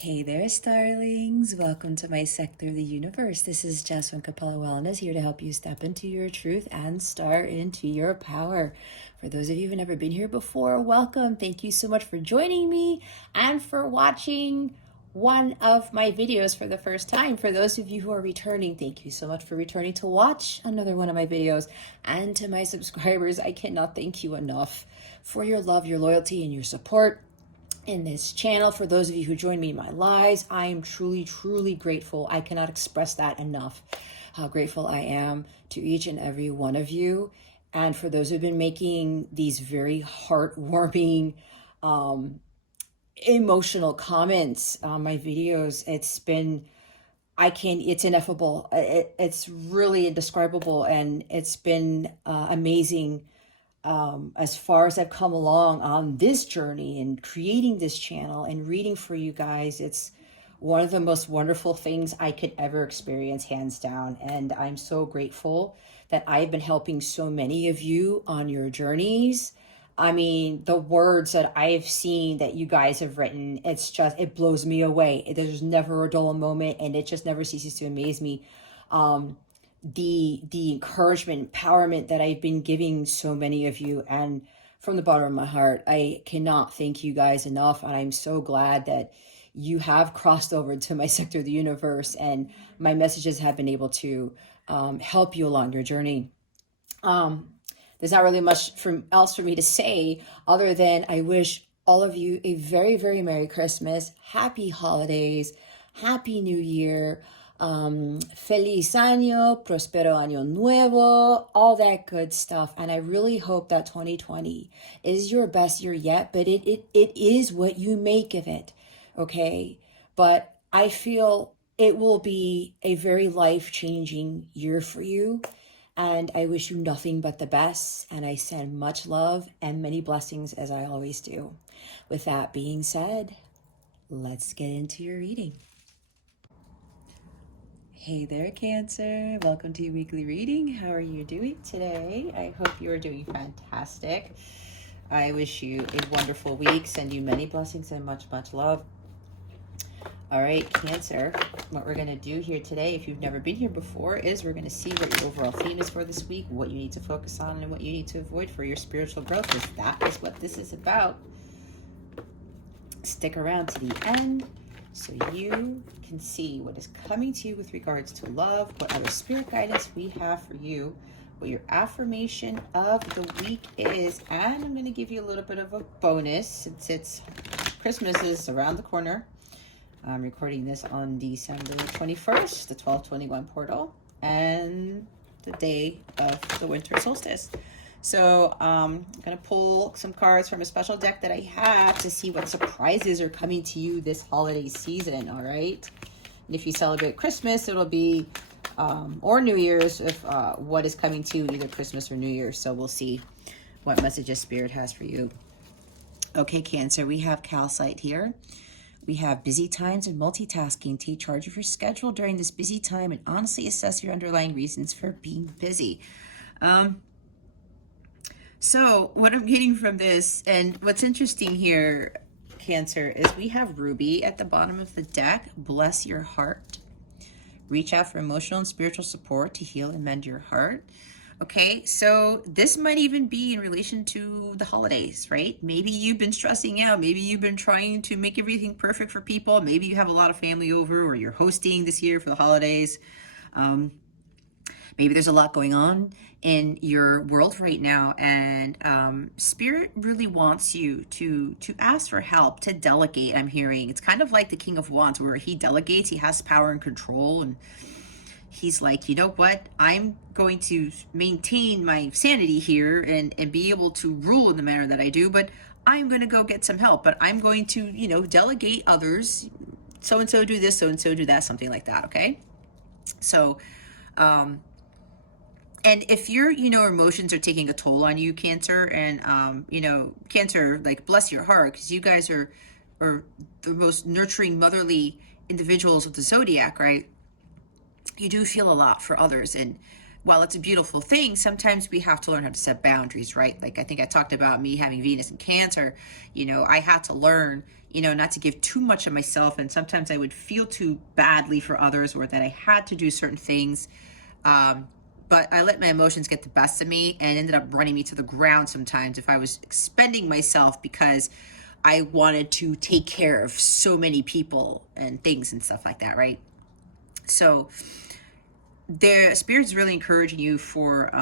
Hey there, starlings. Welcome to my sector of the universe. This is Jasmine Capella Wellness, here to help you step into your truth and star into your power. For those of you who've never been here before, welcome. Thank you so much for joining me and for watching one of my videos for the first time. For those of you who are returning, thank you so much for returning to watch another one of my videos. And to my subscribers, I cannot thank you enough for your love, your loyalty, and your support in this channel. For those of you who join me in my lives, I am truly grateful. I cannot express that enough, how grateful I am to each and every one of you. And for those who've been making these very heartwarming, emotional comments on my videos, it's ineffable. It's really indescribable, and it's been amazing. As far as I've come along on this journey and creating this channel and reading for you guys, it's one of the most wonderful things I could ever experience, hands down. And I'm so grateful that I've been helping so many of you on your journeys. I mean, the words that I've seen that you guys have written, it blows me away. There's never a dull moment, and it just never ceases to amaze me. The encouragement, empowerment that I've been giving so many of you, and from the bottom of my heart, I cannot thank you guys enough. And I'm so glad that you have crossed over to my sector of the universe, and my messages have been able to help you along your journey. There's not really much else for me to say other than I wish all of you a very Merry Christmas, Happy Holidays, Happy New Year. Feliz año, prospero año nuevo, all that good stuff. And I really hope that 2020 is your best year yet, but it is what you make of it, okay? But I feel it will be a very life-changing year for you, and I wish you nothing but the best, and I send much love and many blessings, as I always do. With that being said, let's get into your reading. Hey there, Cancer. Welcome to your weekly reading. How are you doing today? I hope you are doing fantastic. I wish you a wonderful week. Send you many blessings and much love. All right, Cancer, what we're going to do here today, if you've never been here before, is we're going to see what your overall theme is for this week, what you need to focus on, and what you need to avoid for your spiritual growth, because that is what this is about. Stick around to the end so you can see what is coming to you with regards to love, what other spirit guidance we have for you, what your affirmation of the week is, and I'm going to give you a little bit of a bonus since Christmas is around the corner. I'm recording this on December 21st, the 1221 portal, and the day of the winter solstice. So I'm going to pull some cards from a special deck that I have to see what surprises are coming to you this holiday season, all right? And if you celebrate Christmas, it'll be, or New Year's, if what is coming to you, either Christmas or New Year's. So we'll see what messages Spirit has for you. Okay, Cancer, we have calcite here. We have busy times and multitasking. Take charge of your schedule during this busy time and honestly assess your underlying reasons for being busy. So what I'm getting from this, and what's interesting here, Cancer, is we have Ruby at the bottom of the deck. Bless your heart. Reach out for emotional and spiritual support to heal and mend your heart. Okay, so this might even be in relation to the holidays, right? Maybe you've been stressing out. Maybe you've been trying to make everything perfect for people. Maybe you have a lot of family over, or you're hosting this year for the holidays. Maybe there's a lot going on in your world right now, and Spirit really wants you to ask for help, to delegate. I'm hearing it's kind of like the King of Wands, where he delegates, he has power and control, and he's like, you know what, I'm going to maintain my sanity here and be able to rule in the manner that I do, but I'm going to go get some help, but I'm going to, you know, delegate others, so-and-so do this, so-and-so do that, something like that, okay? So, and if your, you know, emotions are taking a toll on you, Cancer, and, you know, Cancer, like, bless your heart, because you guys are the most nurturing, motherly individuals of the zodiac, right? You do feel a lot for others, and while it's a beautiful thing, sometimes we have to learn how to set boundaries, right? Like I think I talked about me having Venus in Cancer. I had to learn, not to give too much of myself. And sometimes I would feel too badly for others, or that I had to do certain things. But I let my emotions get the best of me, and ended up running me to the ground sometimes if I was expending myself because I wanted to take care of so many people and things and stuff like that, right? So the Spirit's really encouraging you for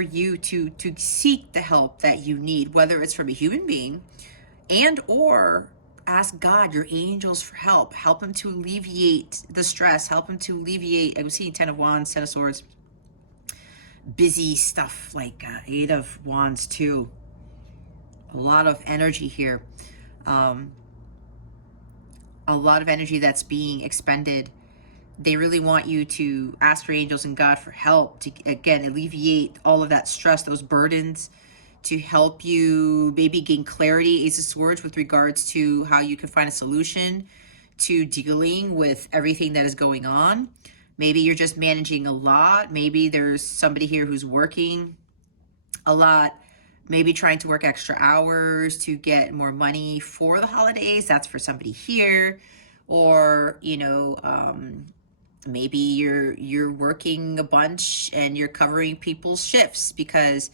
you to seek the help that you need, whether it's from a human being and or ask God, your angels, for help him to alleviate the stress, help him to alleviate, I was seeing 10 of Wands, 10 of Swords, busy stuff, like 8 of Wands too, a lot of energy here, a lot of energy that's being expended. They really want you to ask your angels and God for help to, again, alleviate all of that stress, those burdens, to help you maybe gain clarity, Ace of Swords, with regards to how you can find a solution to dealing with everything that is going on. Maybe you're just managing a lot. Maybe there's somebody here who's working a lot, maybe trying to work extra hours to get more money for the holidays. That's for somebody here. Or, maybe you're working a bunch and you're covering people's shifts because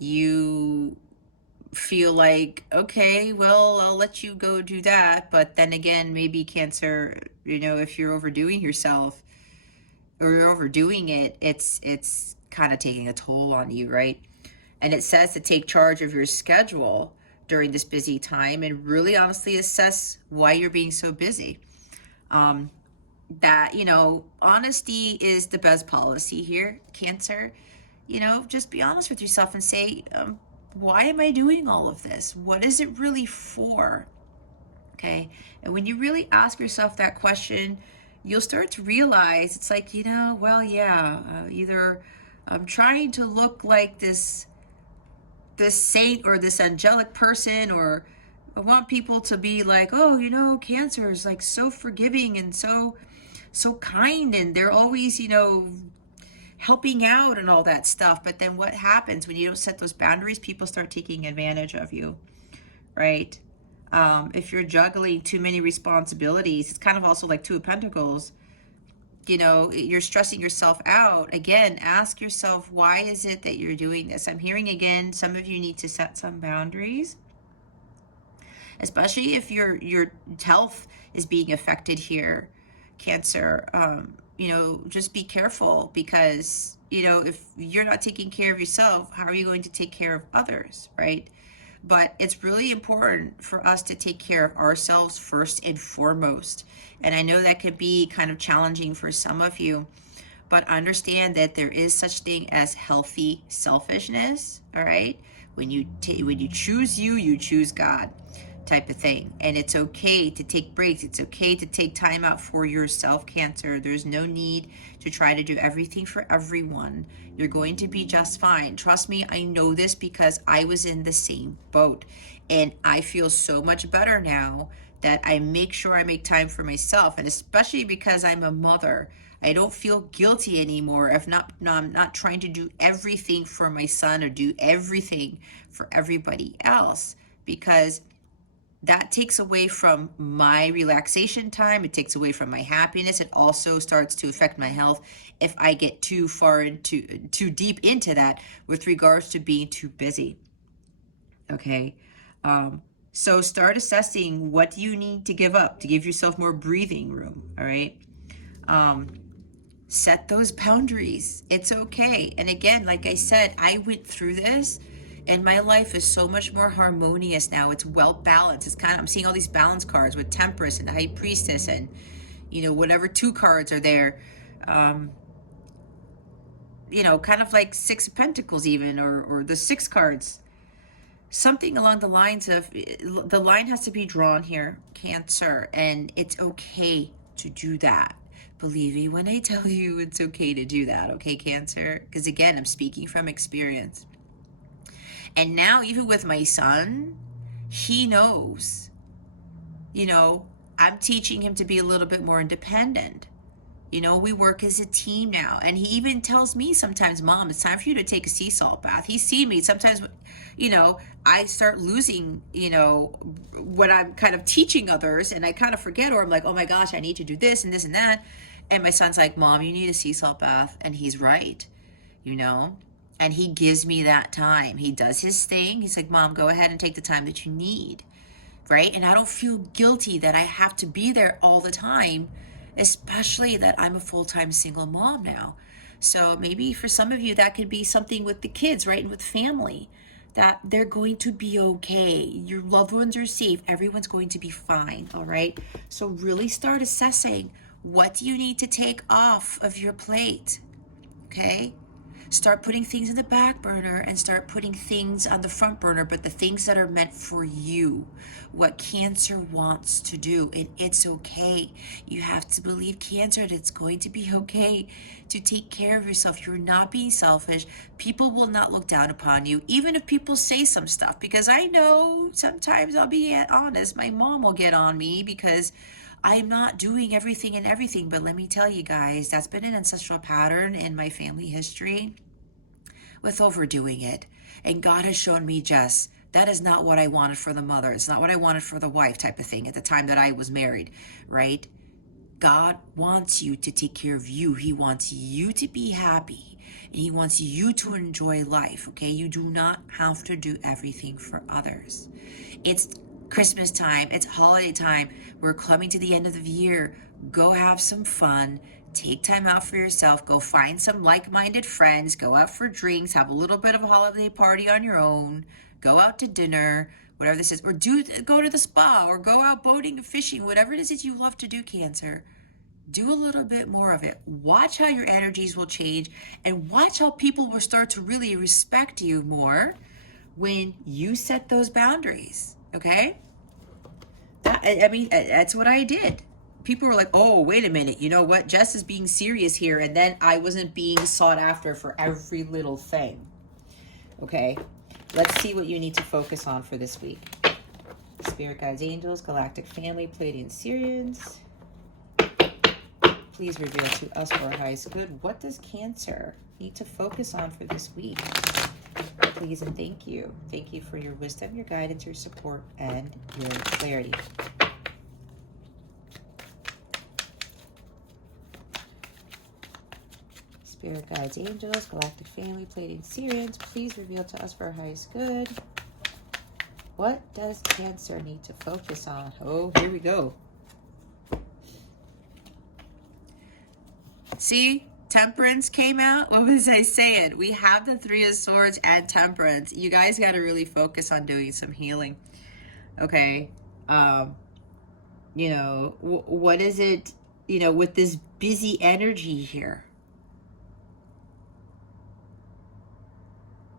you feel like, okay, well, I'll let you go do that. But then again, maybe Cancer, if you're overdoing yourself or you're overdoing it, it's kind of taking a toll on you, right? And it says to take charge of your schedule during this busy time and really honestly assess why you're being so busy. That, honesty is the best policy here, Cancer. Just be honest with yourself and say, why am I doing all of this? What is it really for? Okay. And when you really ask yourself that question, you'll start to realize it's like, either I'm trying to look like this saint or this angelic person, or I want people to be like, oh, Cancer is like so forgiving and so kind, and they're always, helping out and all that stuff. But then what happens when you don't set those boundaries? People start taking advantage of you, right? If you're juggling too many responsibilities, it's kind of also like 2 of Pentacles. You're stressing yourself out. Again, ask yourself, why is it that you're doing this? I'm hearing again, some of you need to set some boundaries, especially if your health is being affected here, Cancer. Just be careful, because, if you're not taking care of yourself, how are you going to take care of others, right? But it's really important for us to take care of ourselves first and foremost. And I know that could be kind of challenging for some of you, but understand that there is such thing as healthy selfishness, all right? When you choose you choose God, type of thing. And it's okay to take breaks. It's okay to take time out for yourself, Cancer. There's no need to try to do everything for everyone. You're going to be just fine. Trust me, I know this because I was in the same boat. And I feel so much better now that I make sure I make time for myself. And especially because I'm a mother, I don't feel guilty anymore if I'm not trying to do everything for my son or do everything for everybody else, because that takes away from my relaxation time. It takes away from my happiness. It also starts to affect my health if I get too deep into that with regards to being too busy. Okay. So start assessing, what do you need to give up to give yourself more breathing room? All right. Set those boundaries. It's okay. And again, like I said, I went through this, and my life is so much more harmonious now. It's well balanced. It's kind of, I'm seeing all these balance cards with Temperance and the High Priestess and, whatever 2 cards are there. Kind of like 6 of Pentacles even, or the 6 cards. Something along the lines of, the line has to be drawn here, Cancer, and it's okay to do that. Believe me when I tell you it's okay to do that, okay, Cancer? Because again, I'm speaking from experience. And now, even with my son, he knows, I'm teaching him to be a little bit more independent. You know, we work as a team now. And he even tells me sometimes, Mom, it's time for you to take a sea salt bath. He's seen me sometimes, you know, I start losing, you know, what I'm kind of teaching others, and I kind of forget, or I'm like, oh my gosh, I need to do this and this and that. And my son's like, Mom, you need a sea salt bath. And he's right, you know, and he gives me that time. He does his thing. He's like, Mom, go ahead and take the time that you need. Right? And I don't feel guilty that I have to be there all the time, especially that I'm a full-time single mom now. So maybe for some of you, that could be something with the kids, right? And with family, that they're going to be okay. Your loved ones are safe. Everyone's going to be fine. All right. So really start assessing, what do you need to take off of your plate? Okay. Start putting things in the back burner and start putting things on the front burner, but the things that are meant for you, what Cancer wants to do. And it's okay. You have to believe, Cancer, that it's going to be okay to take care of yourself. You're not being selfish. People will not look down upon you, even if people say some stuff, because I know sometimes, I'll be honest, my mom will get on me because I'm not doing everything and everything. But let me tell you guys, that's been an ancestral pattern in my family history with overdoing it. And God has shown me, Jess, that is not what I wanted for the mother. It's not what I wanted for the wife, type of thing, at the time that I was married, right? God wants you to take care of you. He wants you to be happy. And he wants you to enjoy life, okay? You do not have to do everything for others. It's Christmas time. It's holiday time. We're coming to the end of the year. Go have some fun. Take time out for yourself. Go find some like-minded friends. Go out for drinks. Have a little bit of a holiday party on your own. Go out to dinner, whatever this is. Or go to the spa, or go out boating and fishing. Whatever it is that you love to do, Cancer. Do a little bit more of it. Watch how your energies will change, and watch how people will start to really respect you more when you set those boundaries. Okay? I mean, that's what I did. People were like, oh, wait a minute. You know what? Jess is being serious here. And then I wasn't being sought after for every little thing. Okay? Let's see what you need to focus on for this week. Spirit guides, angels, galactic family, Pleiadian Sirians. Please reveal to us for our highest good. What does Cancer need to focus on for this week? Please and thank you. Thank you for your wisdom, your guidance, your support, and your clarity. Spirit guides, angels, galactic family, Pleiadian Sirians, please reveal to us for our highest good. What does Cancer need to focus on? Oh, here we go. See? Temperance came out. What was I saying? We have the Three of Swords and Temperance. You guys got to really focus on doing some healing. Okay. You know, what is it, you know, with this busy energy here?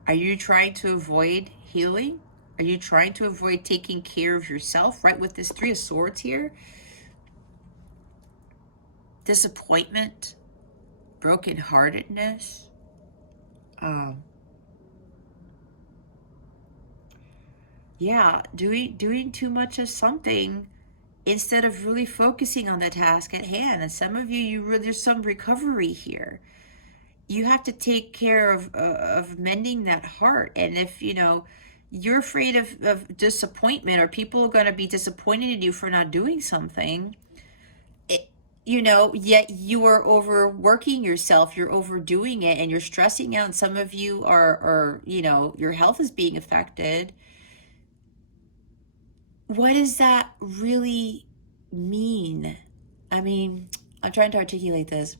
Are you trying to avoid healing? Are you trying to avoid taking care of yourself, right? With this Three of Swords here. Disappointment. Brokenheartedness. Yeah, doing too much of something instead of really focusing on the task at hand. And some of you there's some recovery here. You have to take care of mending that heart. And if, you know, you're afraid of disappointment, or people are going to be disappointed in you for not doing something, you know, yet you are overworking yourself, you're overdoing it, and you're stressing out. And some of you are, you know, your health is being affected. What does that really mean? I mean, I'm trying to articulate this.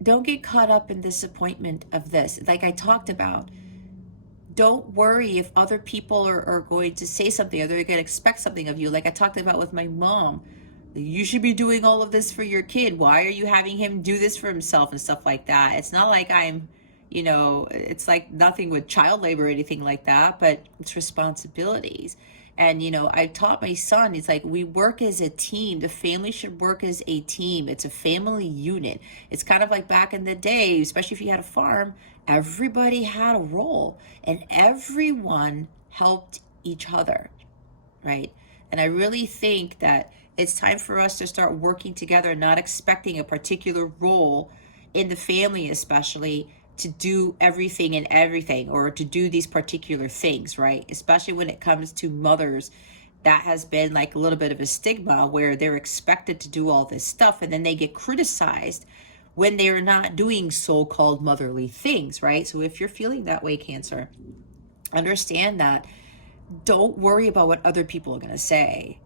Don't get caught up in disappointment of this. Like I talked about, don't worry if other people are going to say something, or they're going to expect something of you. Like I talked about with my mom, you should be doing all of this for your kid. Why are you having him do this for himself and stuff like that? It's not like I'm, you know, it's like nothing with child labor or anything like that, but it's responsibilities. And, you know, I taught my son, it's like, we work as a team. The family should work as a team. It's a family unit. It's kind of like back in the day, especially if you had a farm, everybody had a role and everyone helped each other, right? And I really think that It's time for us to start working together, not expecting a particular role in the family, especially to do everything or to do these particular things, right? Especially when it comes to mothers, that has been like a little bit of a stigma where they're expected to do all this stuff and then they get criticized when they're not doing so-called motherly things, right? So if you're feeling that way, Cancer, understand that. Don't worry about what other people are going to say.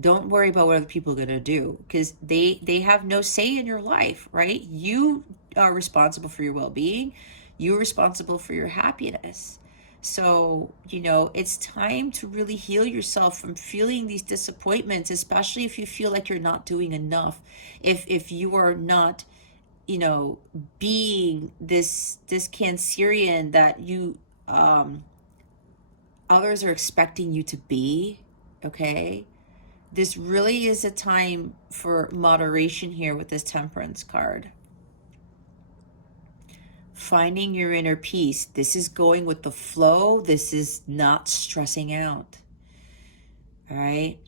Don't worry about what other people are going to do, because they have no say in your life, right? You are responsible for your well-being. You're responsible for your happiness. So, it's time to really heal yourself from feeling these disappointments, especially if you feel like you're not doing enough. If you are not, being this Cancerian that you others are expecting you to be, okay? This really is a time for moderation here with this Temperance card. Finding your inner peace. This is going with the flow. This is not stressing out. All right?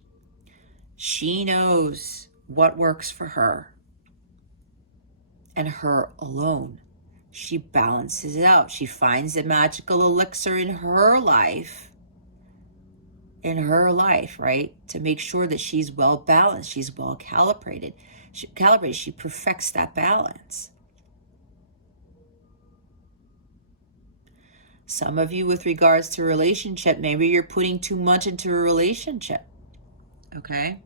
She knows what works for her and her alone. She balances it out. She finds the magical elixir in her life, right? To make sure that she's well balanced, she's well calibrated. She perfects that balance. Some of you, with regards to relationship, maybe you're putting too much into a relationship, okay?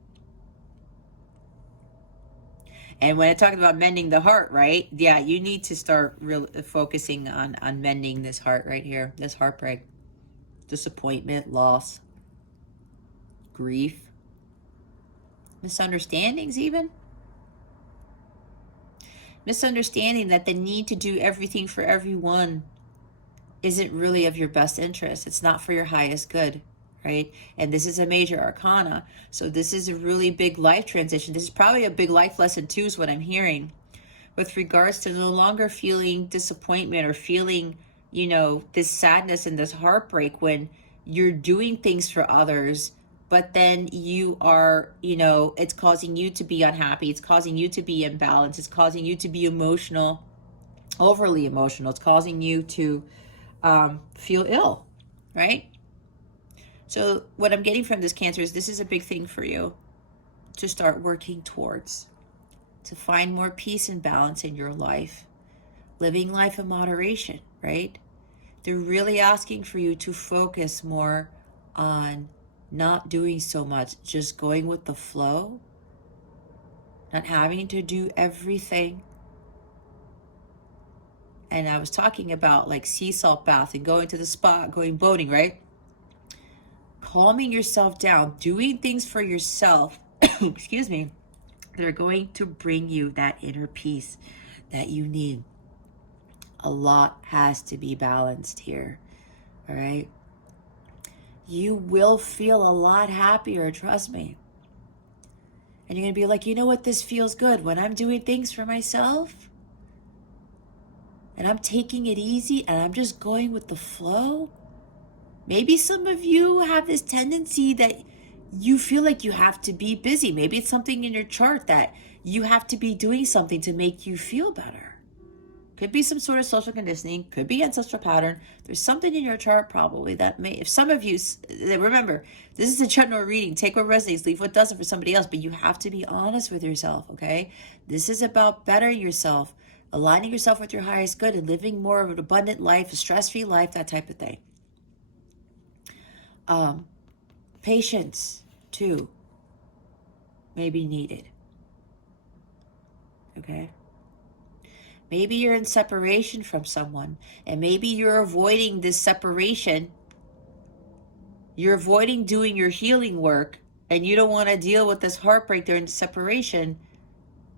And when I'm talking about mending the heart, right? Yeah, you need to start focusing on mending this heart right here, this heartbreak, disappointment, loss, grief, misunderstandings even. Misunderstanding that the need to do everything for everyone isn't really of your best interest. It's not for your highest good, right? And this is a major arcana. So this is a really big life transition. This is probably a big life lesson too, is what I'm hearing. With regards to no longer feeling disappointment or feeling, this sadness and this heartbreak when you're doing things for others, but then you are, it's causing you to be unhappy. It's causing you to be imbalanced. It's causing you to be emotional, overly emotional. It's causing you to feel ill, right? So what I'm getting from this, Cancer, is this is a big thing for you to start working towards, to find more peace and balance in your life, living life in moderation, right? They're really asking for you to focus more on not doing so much, just going with the flow, not having to do everything. And I was talking about like sea salt bath and going to the spa, going boating, right? Calming yourself down, doing things for yourself, excuse me, they're going to bring you that inner peace that you need. A lot has to be balanced here, all right? You will feel a lot happier, trust me. And you're going to be like, you know what, this feels good when I'm doing things for myself and I'm taking it easy and I'm just going with the flow. Maybe some of you have this tendency that you feel like you have to be busy. Maybe it's something in your chart that you have to be doing something to make you feel better. Could be some sort of social conditioning, could be ancestral pattern. There's something in your chart probably that may, if some of you, remember, this is a general reading. Take what resonates, leave what doesn't for somebody else, but you have to be honest with yourself, okay? This is about bettering yourself, aligning yourself with your highest good and living more of an abundant life, a stress-free life, that type of thing. Patience, too, may be needed, okay? Maybe you're in separation from someone, and maybe you're avoiding this separation. You're avoiding doing your healing work, and you don't want to deal with this heartbreak during the separation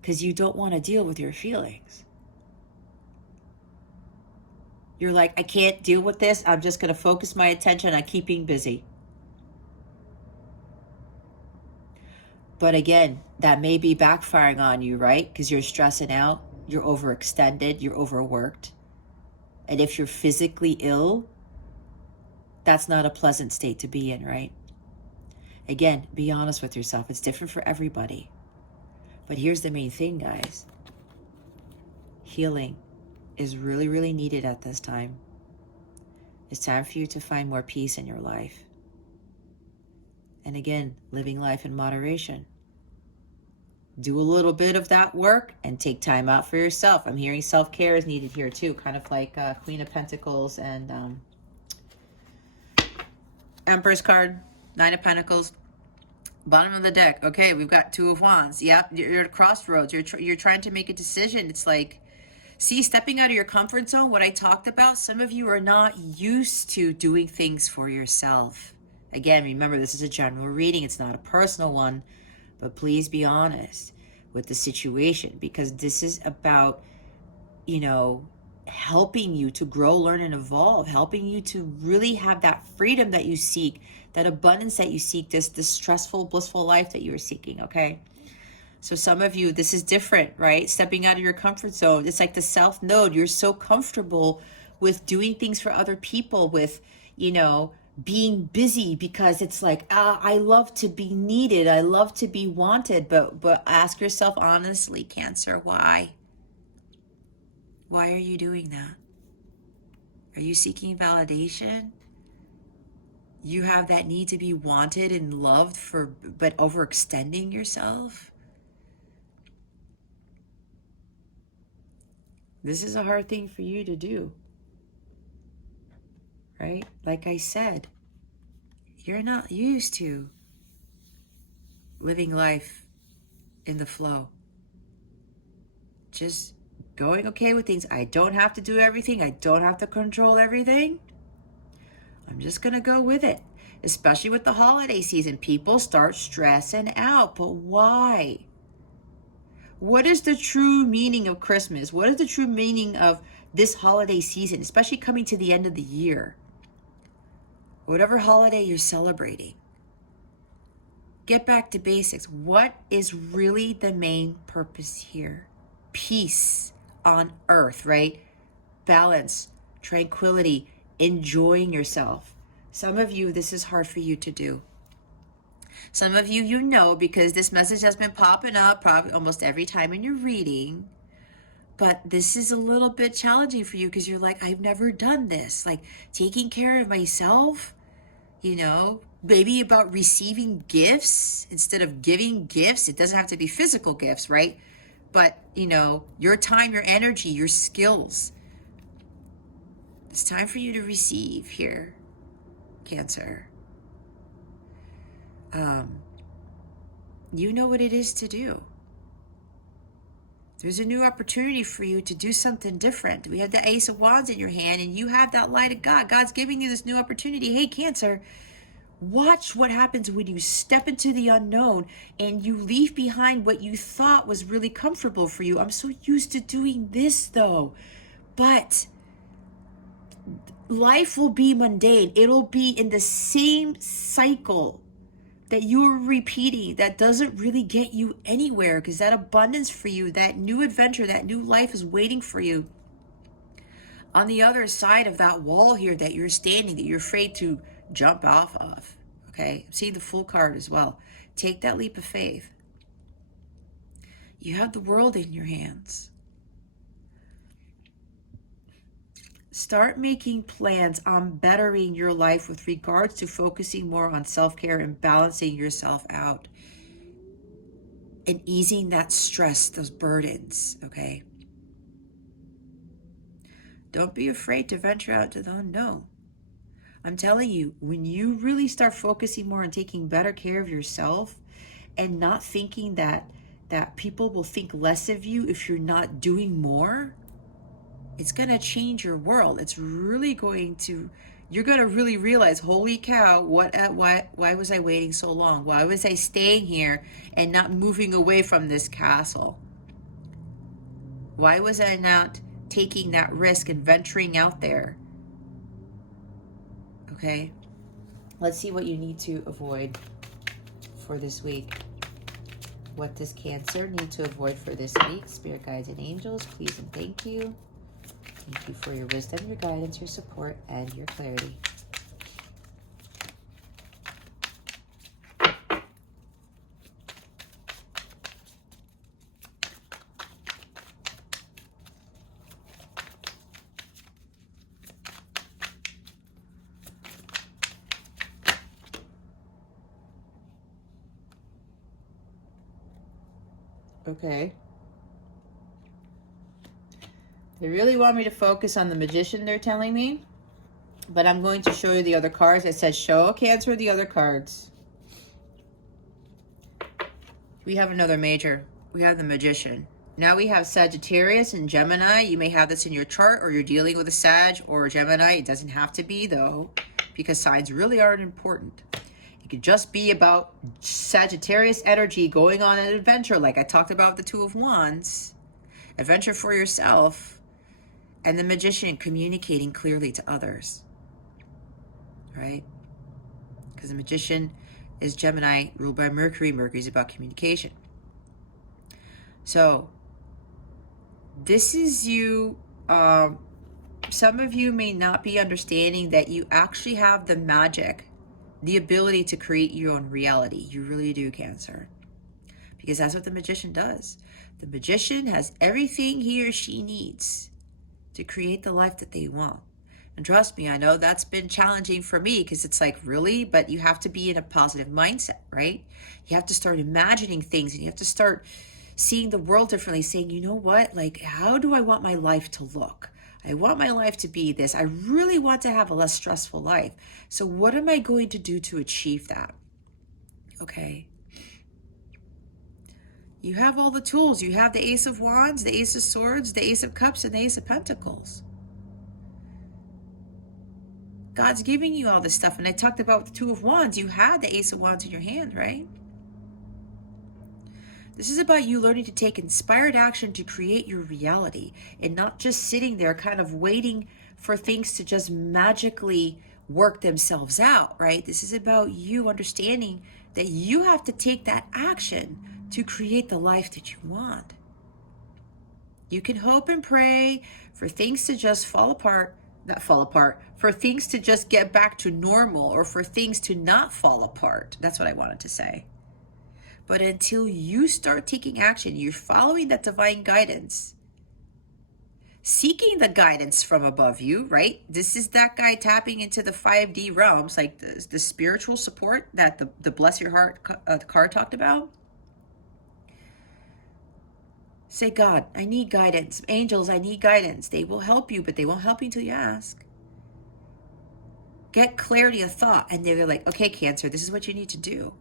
because you don't want to deal with your feelings. You're like, I can't deal with this. I'm just going to focus my attention on keeping busy. But again, that may be backfiring on you, right? Because you're stressing out, you're overextended, you're overworked. And if you're physically ill, that's not a pleasant state to be in, right? Again, be honest with yourself. It's different for everybody. But here's the main thing, guys. Healing is really, really needed at this time. It's time for you to find more peace in your life. And again, living life in moderation. Do a little bit of that work and take time out for yourself. I'm hearing self-care is needed here too, kind of like Queen of Pentacles and Empress card, Nine of Pentacles. Bottom of the deck. Okay, we've got Two of Wands. Yep, you're at a crossroads. You're trying to make a decision. It's like, see, stepping out of your comfort zone, what I talked about, some of you are not used to doing things for yourself. Again, remember, this is a general reading. It's not a personal one. But please be honest with the situation, because this is about, you know, helping you to grow, learn, and evolve, helping you to really have that freedom that you seek, that abundance that you seek, this stressful, blissful life that you are seeking, okay? So some of you, this is different, right? Stepping out of your comfort zone. It's like the South Node. You're so comfortable with doing things for other people, with, you know, being busy, because it's like, I love to be needed. I love to be wanted. But ask yourself honestly, Cancer, why? Why are you doing that? Are you seeking validation? You have that need to be wanted and loved but overextending yourself? This is a hard thing for you to do, right? Like I said, you're not used to living life in the flow. Just going okay with things. I don't have to do everything. I don't have to control everything. I'm just going to go with it. Especially with the holiday season, people start stressing out. But why? What is the true meaning of Christmas? What is the true meaning of this holiday season, especially coming to the end of the year? Whatever holiday you're celebrating, get back to basics. What is really the main purpose here? Peace on earth, right? Balance, tranquility, enjoying yourself. Some of you, this is hard for you to do. Some of you, you know, because this message has been popping up probably almost every time in your reading. But this is a little bit challenging for you because you're like, I've never done this. Like taking care of myself, you know, maybe about receiving gifts instead of giving gifts. It doesn't have to be physical gifts, right? But, you know, your time, your energy, your skills. It's time for you to receive here, Cancer. You know what it is to do. There's a new opportunity for you to do something different. We have the Ace of Wands in your hand, and you have that light of God. God's giving you this new opportunity. Hey, Cancer, watch what happens when you step into the unknown and you leave behind what you thought was really comfortable for you. I'm so used to doing this, though. But life will be mundane. It'll be in the same cycle that you are repeating that doesn't really get you anywhere, because that abundance for you, that new adventure, that new life is waiting for you on the other side of that wall here that you're standing, that you're afraid to jump off of. Okay, see the Fool card as well. Take that leap of faith. You have the world in your hands. Start making plans on bettering your life with regards to focusing more on self-care and balancing yourself out and easing that stress, those burdens, okay? Don't be afraid to venture out to the unknown. I'm telling you, when you really start focusing more on taking better care of yourself and not thinking that people will think less of you if you're not doing more, it's going to change your world. It's really going to, you're going to really realize, holy cow, why was I waiting so long? Why was I staying here and not moving away from this castle? Why was I not taking that risk and venturing out there? Okay, let's see what you need to avoid for this week. What does Cancer need to avoid for this week? Spirit guides and angels, please and thank you. Thank you for your wisdom, your guidance, your support, and your clarity. Okay. They really want me to focus on the Magician, they're telling me. But I'm going to show you the other cards. It says show Cancer the other cards. We have another major. We have the Magician. Now we have Sagittarius and Gemini. You may have this in your chart, or you're dealing with a Sag or a Gemini. It doesn't have to be, though, because signs really aren't important. It could just be about Sagittarius energy going on an adventure, like I talked about the Two of Wands. Adventure for yourself. And the Magician communicating clearly to others. Right? Because the Magician is Gemini, ruled by Mercury. Mercury is about communication. So, this is you. Some of you may not be understanding that you actually have the magic, the ability to create your own reality. You really do, Cancer. Because that's what the Magician does. The Magician has everything he or she needs to create the life that they want. And trust me, I know that's been challenging for me, because it's like, really? But you have to be in a positive mindset, right? You have to start imagining things, and you have to start seeing the world differently, saying, you know what? Like, how do I want my life to look? I want my life to be this. I really want to have a less stressful life. So what am I going to do to achieve that? Okay. You have all the tools. You have the Ace of Wands, the Ace of Swords, the Ace of Cups, and the Ace of Pentacles. God's giving you all this stuff. And I talked about the Two of Wands. You had the Ace of Wands in your hand, right? This is about you learning to take inspired action to create your reality, and not just sitting there kind of waiting for things to just magically work themselves out, right? This is about you understanding that you have to take that action to create the life that you want. You can hope and pray for things to just fall apart, not fall apart, for things to just get back to normal, or for things to not fall apart. That's what I wanted to say. But until you start taking action, you're following that divine guidance, seeking the guidance from above you, right? This is that guy tapping into the 5D realms, like the spiritual support that the Bless Your Heart card talked about. Say, God, I need guidance. Angels, I need guidance. They will help you, but they won't help you until you ask. Get clarity of thought. And they're like, okay, Cancer, this is what you need to do.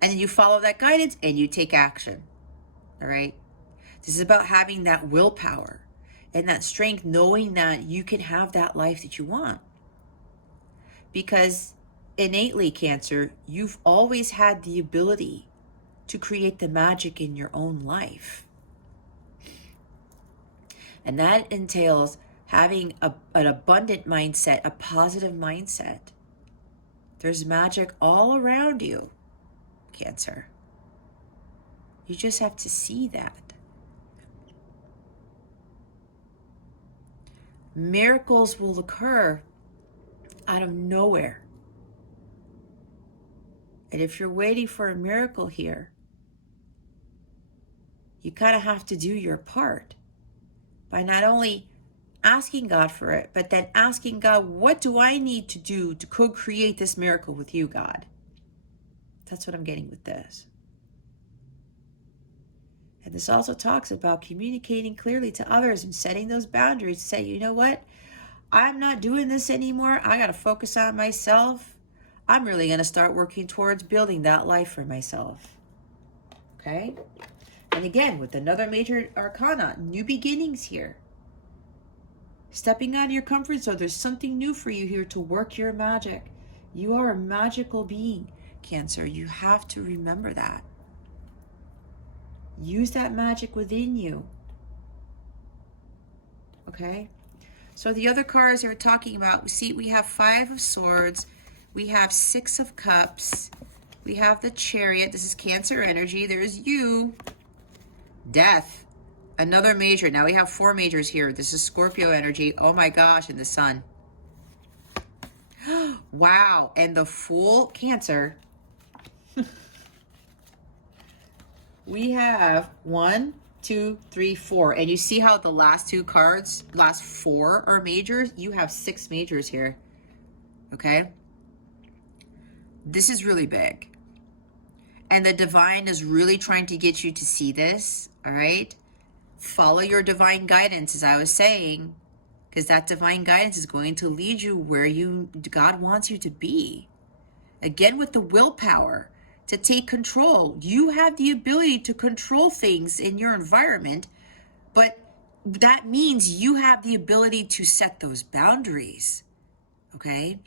And then you follow that guidance and you take action. All right? This is about having that willpower and that strength, knowing that you can have that life that you want. Because innately, Cancer, you've always had the ability to create the magic in your own life. And that entails having an abundant mindset, a positive mindset. There's magic all around you, Cancer. You just have to see that. Miracles will occur out of nowhere. And if you're waiting for a miracle here, you kind of have to do your part by not only asking God for it, but then asking God, what do I need to do to co-create this miracle with you, God? That's what I'm getting with this. And this also talks about communicating clearly to others and setting those boundaries to say, you know what? I'm not doing this anymore. I got to focus on myself. I'm really going to start working towards building that life for myself. Okay? And again, with another major arcana, new beginnings here. Stepping out of your comfort zone. There's something new for you here to work your magic. You are a magical being, Cancer. You have to remember that. Use that magic within you. Okay? So the other cards you're talking about, we have 5 of Swords. We have 6 of Cups. We have the Chariot. This is Cancer energy. There's you. Death. Another major. Now we have 4 majors here. This is Scorpio energy. Oh my gosh, and the Sun. Wow. And the Fool, Cancer. We have 1, 2, 3, 4. And you see how the last 2 cards, last 4 are majors? You have 6 majors here. Okay? This is really big. And the divine is really trying to get you to see this, all right? Follow your divine guidance, as I was saying, because that divine guidance is going to lead you where God wants you to be. Again, with the willpower to take control. You have the ability to control things in your environment, but that means you have the ability to set those boundaries, okay?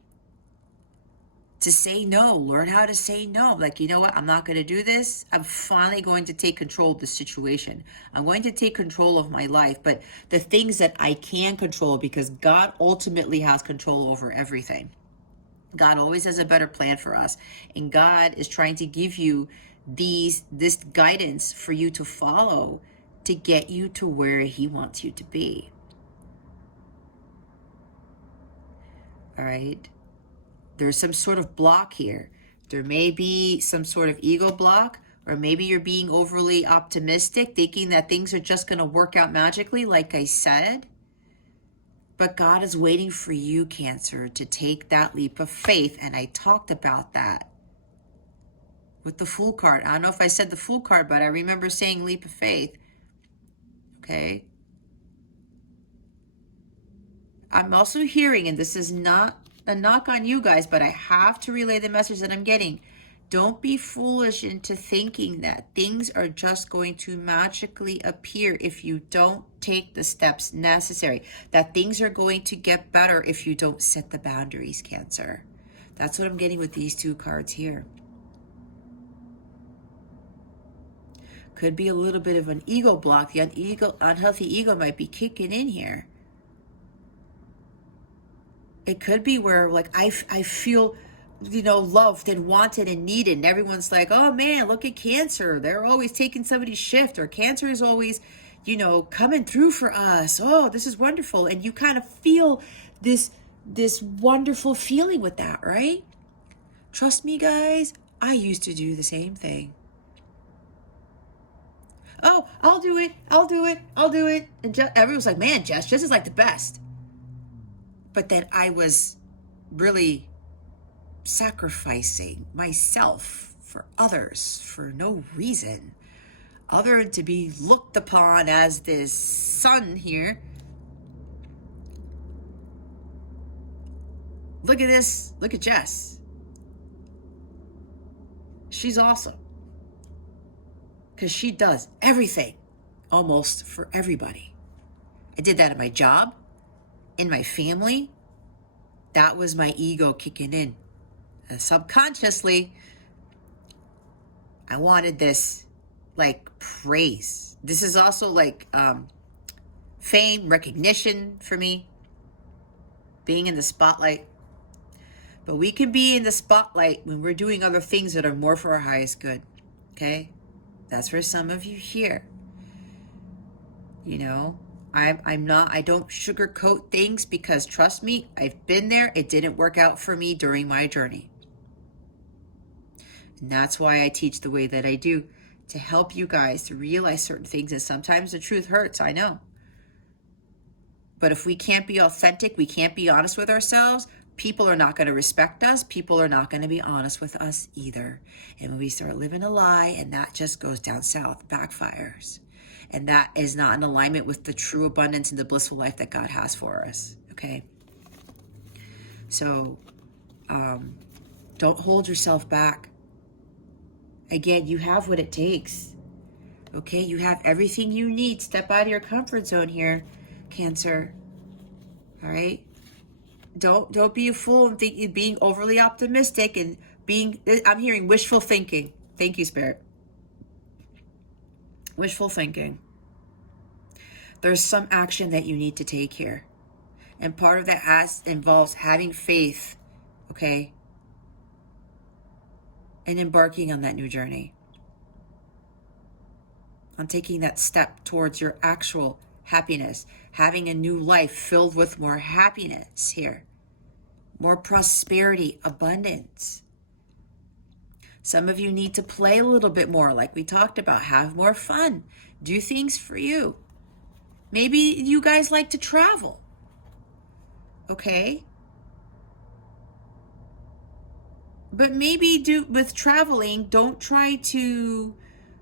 To say no, learn how to say no. Like, you know what? I'm not going to do this. I'm finally going to take control of the situation. I'm going to take control of my life. But the things that I can control, because God ultimately has control over everything. God always has a better plan for us. And God is trying to give you this guidance for you to follow to get you to where He wants you to be. All right? There's some sort of block here. There may be some sort of ego block, or maybe you're being overly optimistic, thinking that things are just going to work out magically, like I said. But God is waiting for you, Cancer, to take that leap of faith. And I talked about that with the Fool card. I don't know if I said the Fool card, but I remember saying leap of faith. Okay. I'm also hearing, and this is not a knock on you guys, but I have to relay the message that I'm getting. Don't be foolish into thinking that things are just going to magically appear if you don't take the steps necessary. That things are going to get better if you don't set the boundaries, Cancer. That's what I'm getting with these two cards here. Could be a little bit of an ego block. The unhealthy ego might be kicking in here. It could be where, like, I feel, loved and wanted and needed. And everyone's like, oh, man, look at Cancer. They're always taking somebody's shift. Or Cancer is always, coming through for us. Oh, this is wonderful. And you kind of feel this wonderful feeling with that, right? Trust me, guys. I used to do the same thing. Oh, I'll do it. I'll do it. I'll do it. And everyone's like, man, Jess is like the best. But then I was really sacrificing myself for others for no reason other than to be looked upon as this sun here. Look at this. Look at Jess. She's awesome. Because she does everything almost for everybody. I did that at my job, in my family. That was my ego kicking in. Subconsciously, I wanted this, like, praise. This is also like fame, recognition for me, being in the spotlight. But we can be in the spotlight when we're doing other things that are more for our highest good, okay? That's for some of you here. I don't sugarcoat things, because trust me, I've been there. It didn't work out for me during my journey. And that's why I teach the way that I do, to help you guys to realize certain things. And sometimes the truth hurts, I know. But if we can't be authentic, we can't be honest with ourselves, people are not going to respect us. People are not going to be honest with us either. And when we start living a lie, and that just goes down south, backfires. And that is not in alignment with the true abundance and the blissful life that God has for us, okay? So don't hold yourself back. Again, you have what it takes, okay? You have everything you need. Step out of your comfort zone here, Cancer, all right? Don't be a fool and think being overly optimistic and I'm hearing wishful thinking. Thank you, Spirit. Wishful thinking. There's some action that you need to take here. And part of that involves having faith, okay? And embarking on that new journey. On taking that step towards your actual happiness. Having a new life filled with more happiness here. More prosperity, abundance. Some of you need to play a little bit more, like we talked about. Have more fun. Do things for you. Maybe you guys like to travel. Okay? But maybe with traveling, don't try to,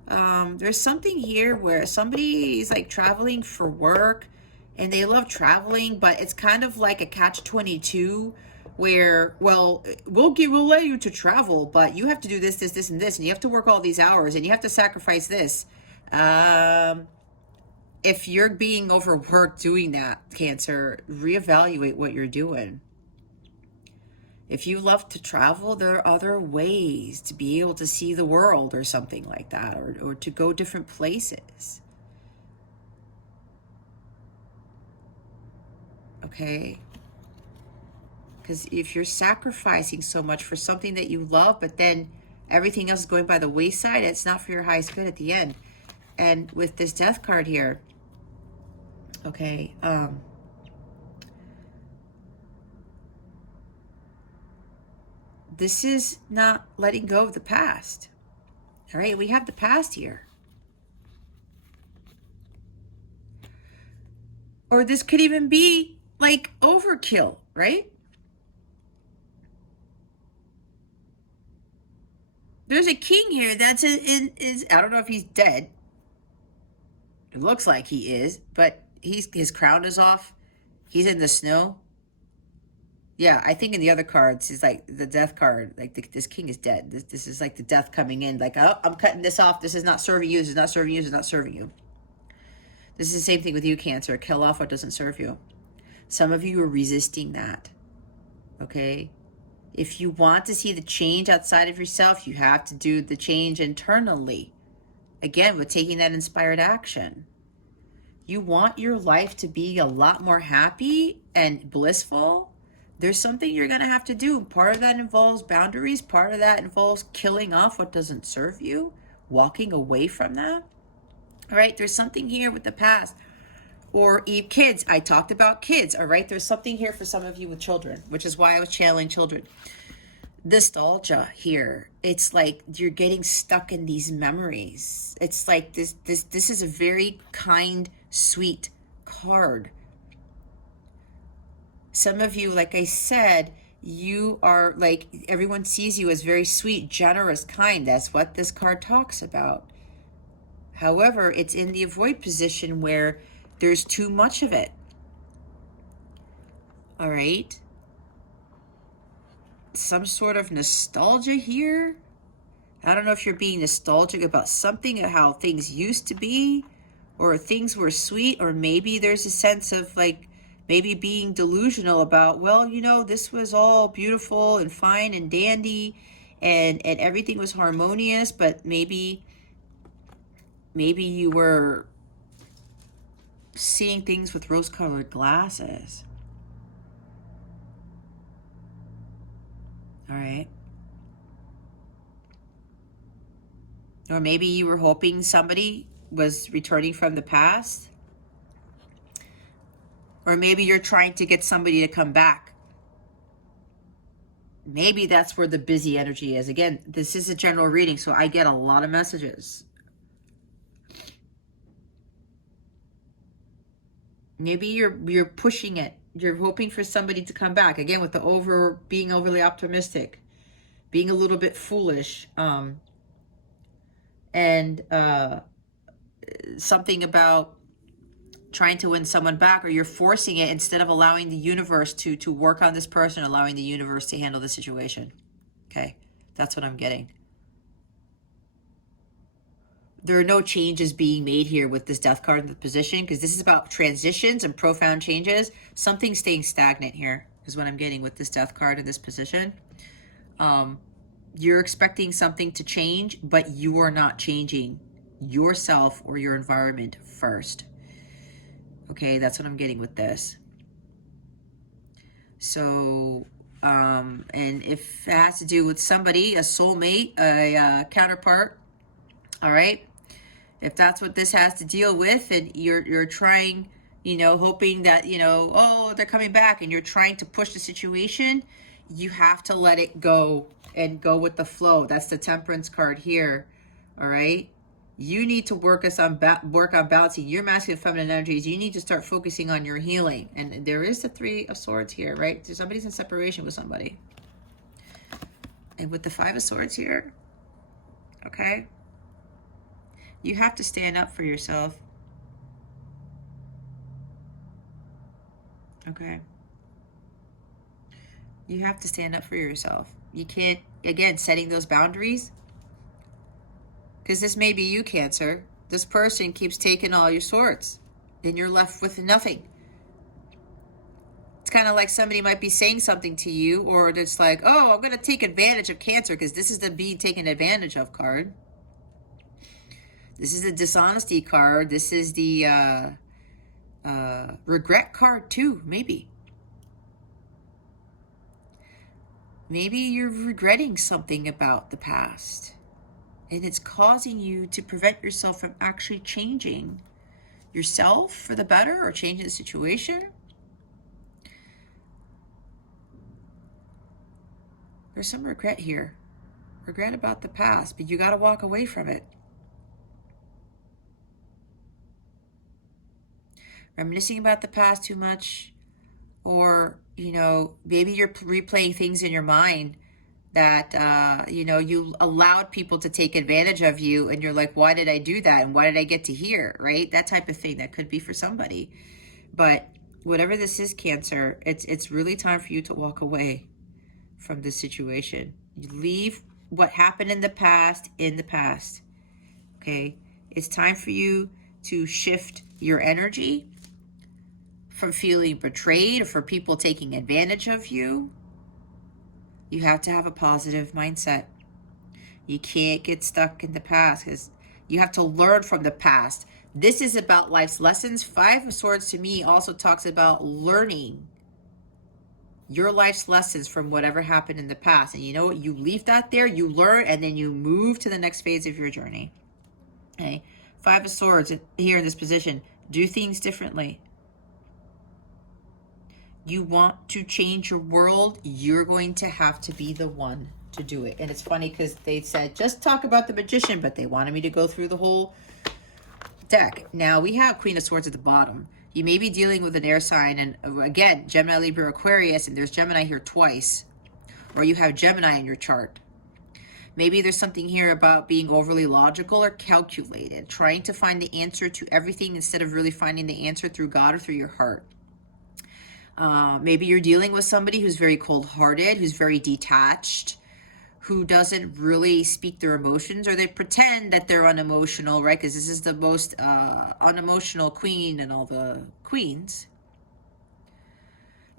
there's something here where somebody is like traveling for work and they love traveling, but it's kind of like a catch-22 where, well, we'll let you to travel, but you have to do this, and this, and you have to work all these hours and you have to sacrifice this. If you're being overworked doing that, Cancer, reevaluate what you're doing. If you love to travel, there are other ways to be able to see the world or something like that, or to go different places. Okay? Because if you're sacrificing so much for something that you love, but then everything else is going by the wayside, it's not for your highest good at the end. And with this death card here, okay, this is not letting go of the past. All right, we have the past here. Or this could even be like overkill, right? There's a king here that's is I don't know if he's dead. It looks like he is, but his crown is off. He's in the snow. Yeah, I think in the other cards, it's like the death card, like this king is dead. This is like the death coming in, like, oh, I'm cutting this off. This is not serving you. This is not serving you. This is not serving you. This is the same thing with you, Cancer. Kill off what doesn't serve you. Some of you are resisting that, okay? If you want to see the change outside of yourself, you have to do the change internally. Again, with taking that inspired action. You want your life to be a lot more happy and blissful. There's something you're going to have to do. Part of that involves boundaries. Part of that involves killing off what doesn't serve you, walking away from that. All right, there's something here with the past. Or kids, I talked about kids, all right? There's something here for some of you with children, which is why I was channeling children. Nostalgia here. It's like you're getting stuck in these memories. It's like this is a very kind, sweet card. Some of you, like I said, you are like, everyone sees you as very sweet, generous, kind. That's what this card talks about. However, it's in the avoid position where there's too much of it. All right. Some sort of nostalgia here. I don't know if you're being nostalgic about something, of how things used to be, or things were sweet, or maybe there's a sense of like, maybe being delusional about, well, you know, this was all beautiful and fine and dandy and everything was harmonious, but maybe you were seeing things with rose-colored glasses. All right. Or maybe you were hoping somebody was returning from the past. Or maybe you're trying to get somebody to come back. Maybe that's where the busy energy is. Again, this is a general reading, so I get a lot of messages. Maybe you're pushing it. You're hoping for somebody to come back. Again, with the being overly optimistic, being a little bit foolish, and something about trying to win someone back, or you're forcing it instead of allowing the universe to work on this person, allowing the universe to handle the situation. Okay, that's what I'm getting. There are no changes being made here with this death card in the position, because this is about transitions and profound changes. Something staying stagnant here is what I'm getting with this death card in this position. You're expecting something to change, but you are not changing yourself or your environment first. Okay, that's what I'm getting with this. So, and if it has to do with somebody, a soulmate, a counterpart, all right? If that's what this has to deal with, and you're trying, you know, hoping that, you know, oh, they're coming back, and you're trying to push the situation, you have to let it go and go with the flow. That's the Temperance card here, all right? You need to work on balancing your masculine and feminine energies. You need to start focusing on your healing. And there is the Three of Swords here, right? So somebody's in separation with somebody. And with the Five of Swords here, okay, you have to stand up for yourself. Okay. You have to stand up for yourself. You can't, again, setting those boundaries. Because this may be you, Cancer. This person keeps taking all your swords. And you're left with nothing. It's kind of like somebody might be saying something to you, or it's like, oh, I'm going to take advantage of Cancer, because this is the being taken advantage of card. This is the dishonesty card. This is the regret card too, maybe. Maybe you're regretting something about the past, and it's causing you to prevent yourself from actually changing yourself for the better or changing the situation. There's some regret here. Regret about the past, but you got to walk away from it. Reminiscing about the past too much, or, you know, maybe you're replaying things in your mind that, you know, you allowed people to take advantage of you, and you're like, why did I do that? And why did I get to here, right? That type of thing. That could be for somebody. But whatever this is, Cancer, it's really time for you to walk away from this situation. You leave what happened in the past, okay? It's time for you to shift your energy from feeling betrayed or for people taking advantage of you. You have to have a positive mindset. You can't get stuck in the past, because you have to learn from the past. This is about life's lessons. Five of Swords to me also talks about learning your life's lessons from whatever happened in the past. And you know what? You leave that there, you learn, and then you move to the next phase of your journey. Okay? Five of Swords here in this position. Do things differently. You want to change your world, you're going to have to be the one to do it. And it's funny because they said, just talk about the Magician, but they wanted me to go through the whole deck. Now, we have Queen of Swords at the bottom. You may be dealing with an air sign, and again, Gemini, Libra, Aquarius, and there's Gemini here twice. Or you have Gemini in your chart. Maybe there's something here about being overly logical or calculated, trying to find the answer to everything instead of really finding the answer through God or through your heart. Maybe you're dealing with somebody who's very cold-hearted, who's very detached, who doesn't really speak their emotions, or they pretend that they're unemotional, right? Because this is the most unemotional queen in all the queens.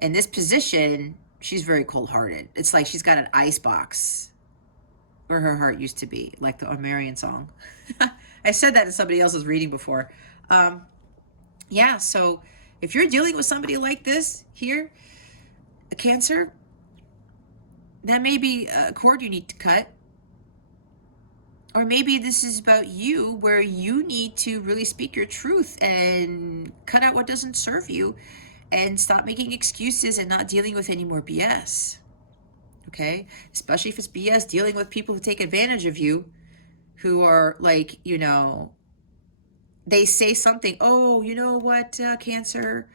In this position, she's very cold-hearted. It's like she's got an ice box where her heart used to be, like the Omarion song. I said that in somebody else's reading before. Yeah, so if you're dealing with somebody like this here, a Cancer, that may be a cord you need to cut. Or maybe this is about you, where you need to really speak your truth and cut out what doesn't serve you and stop making excuses and not dealing with any more BS. Okay? Especially if it's BS dealing with people who take advantage of you, who are like, you know, they say something, oh, you know what, Cancer,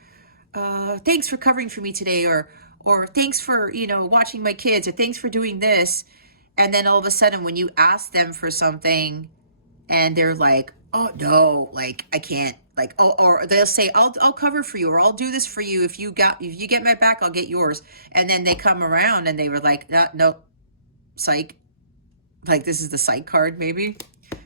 thanks for covering for me today, or thanks for, you know, watching my kids, or thanks for doing this. And then all of a sudden when you ask them for something and they're like, oh no, like I can't, like, oh, or they'll say, I'll cover for you, or I'll do this for you. If you get my back, I'll get yours. And then they come around and they were like, no, psych. Like, this is the psych card, maybe.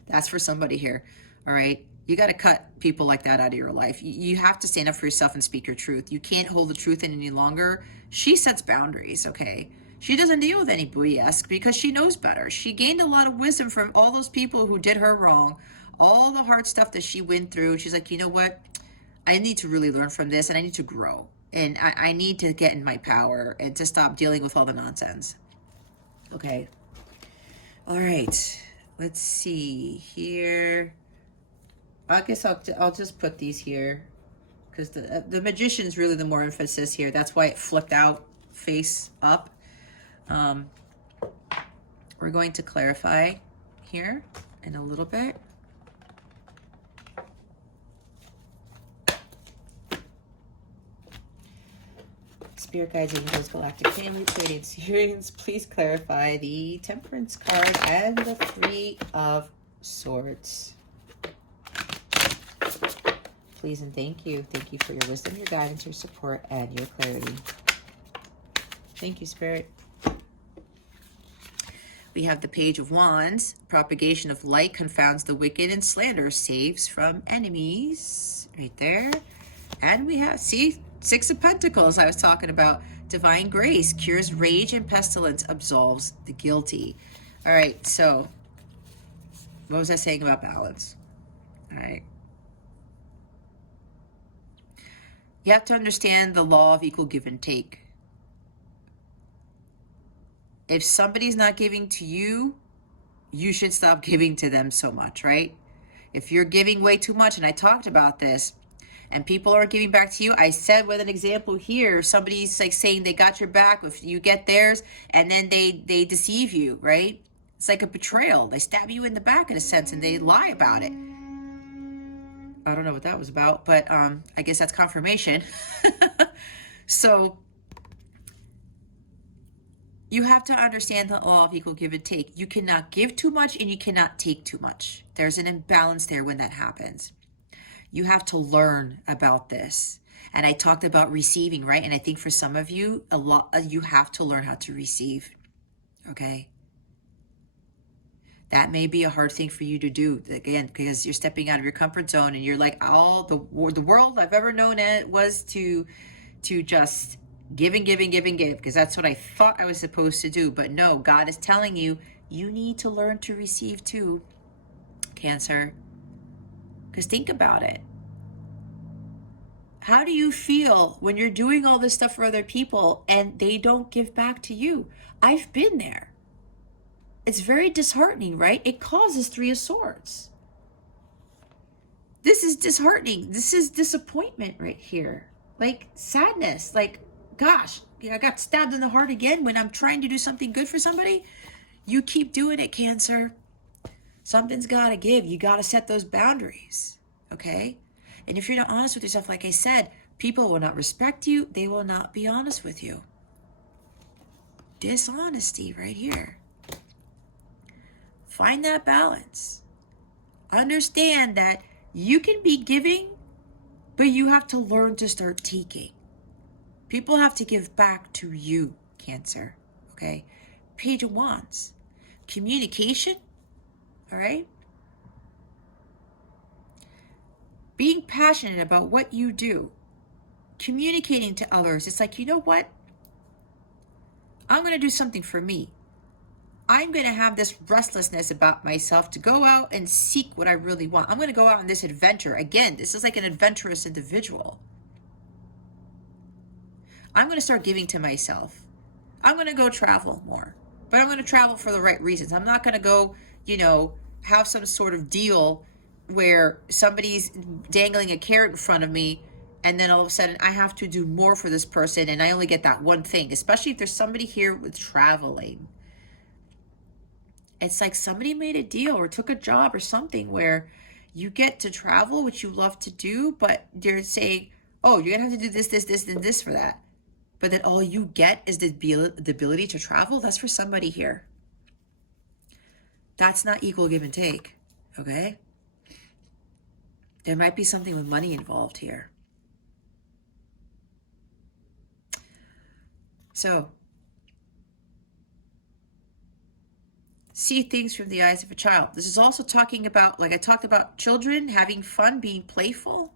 That's for somebody here. All right. You got to cut people like that out of your life. You have to stand up for yourself and speak your truth. You can't hold the truth in any longer. She sets boundaries, okay? She doesn't deal with any BS because she knows better. She gained a lot of wisdom from all those people who did her wrong, all the hard stuff that she went through. She's like, you know what? I need to really learn from this, and I need to grow. And I need to get in my power and to stop dealing with all the nonsense. Okay. All right. Let's see here. I guess I'll just put these here because the Magician's really the more emphasis here. That's why it flipped out face up. We're going to clarify here in a little bit. Spirit guides, angels, galactic family, Pleiadian Sirians, please clarify the Temperance card and the Three of Swords. Please and thank you. Thank you for your wisdom, your guidance, your support, and your clarity. Thank you, Spirit. We have the Page of Wands. Propagation of light confounds the wicked, and slander saves from enemies. Right there. And we have, see, Six of Pentacles I was talking about. Divine grace cures rage and pestilence, absolves the guilty. All right, so what was I saying about balance? All right. You have to understand the law of equal give and take. If somebody's not giving to you, you should stop giving to them so much, right? If you're giving way too much, and I talked about this, and people aren't giving back to you, I said with an example here, somebody's like saying they got your back if you get theirs, and then they deceive you, right? It's like a betrayal. They stab you in the back in a sense, and they lie about it. I don't know what that was about, but I guess that's confirmation. So you have to understand the law of equal give and take. You cannot give too much and you cannot take too much. There's an imbalance there when that happens. You have to learn about this. And I talked about receiving, right? And I think for some of you, you have to learn how to receive, okay? That may be a hard thing for you to do, again, because you're stepping out of your comfort zone and you're like, all the world I've ever known it was to just give and give and give and give, because that's what I thought I was supposed to do. But no, God is telling you, you need to learn to receive too, Cancer. Because think about it. How do you feel when you're doing all this stuff for other people and they don't give back to you? I've been there. It's very disheartening, right? It causes Three of Swords. This is disheartening. This is disappointment right here. Like sadness. Like, gosh, I got stabbed in the heart again when I'm trying to do something good for somebody. You keep doing it, Cancer. Something's got to give. You got to set those boundaries, okay? And if you're not honest with yourself, like I said, people will not respect you. They will not be honest with you. Dishonesty right here. Find that balance. Understand that you can be giving, but you have to learn to start taking. People have to give back to you, Cancer, okay? Page of Wands. Communication, all right? Being passionate about what you do. Communicating to others. It's like, you know what? I'm going to do something for me. I'm going to have this restlessness about myself to go out and seek what I really want. I'm going to go out on this adventure. Again, this is like an adventurous individual. I'm going to start giving to myself. I'm going to go travel more. But I'm going to travel for the right reasons. I'm not going to go, have some sort of deal where somebody's dangling a carrot in front of me and then all of a sudden I have to do more for this person and I only get that one thing, especially if there's somebody here with traveling. It's like somebody made a deal or took a job or something where you get to travel, which you love to do, but they're saying, oh, you're going to have to do this, this, this, and this for that. But then all you get is the ability to travel. That's for somebody here. That's not equal give and take, okay? There might be something with money involved here. So, see things from the eyes of a child. This is also talking about, like I talked about, children having fun, being playful.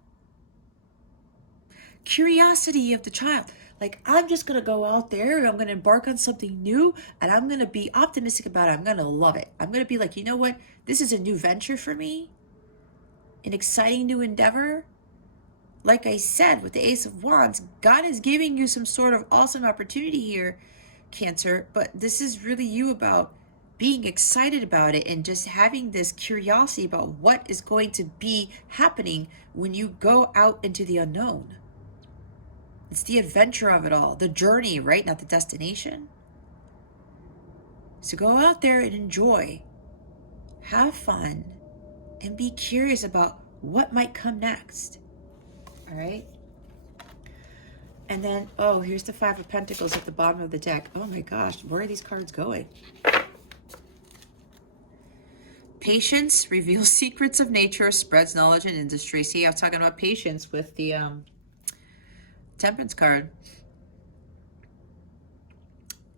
Curiosity of the child. Like, I'm just going to go out there and I'm going to embark on something new and I'm going to be optimistic about it. I'm going to love it. I'm going to be like, you know what? This is a new venture for me. An exciting new endeavor. Like I said, with the Ace of Wands, God is giving you some sort of awesome opportunity here, Cancer. But this is really you about being excited about it and just having this curiosity about what is going to be happening when you go out into the unknown. It's the adventure of it all, the journey, right? Not the destination. So go out there and enjoy, have fun, and be curious about what might come next. All right? And then, oh, here's the Five of Pentacles at the bottom of the deck. Oh my gosh, where are these cards going? Patience reveals secrets of nature, spreads knowledge and industry. See, I was talking about patience with the Temperance card.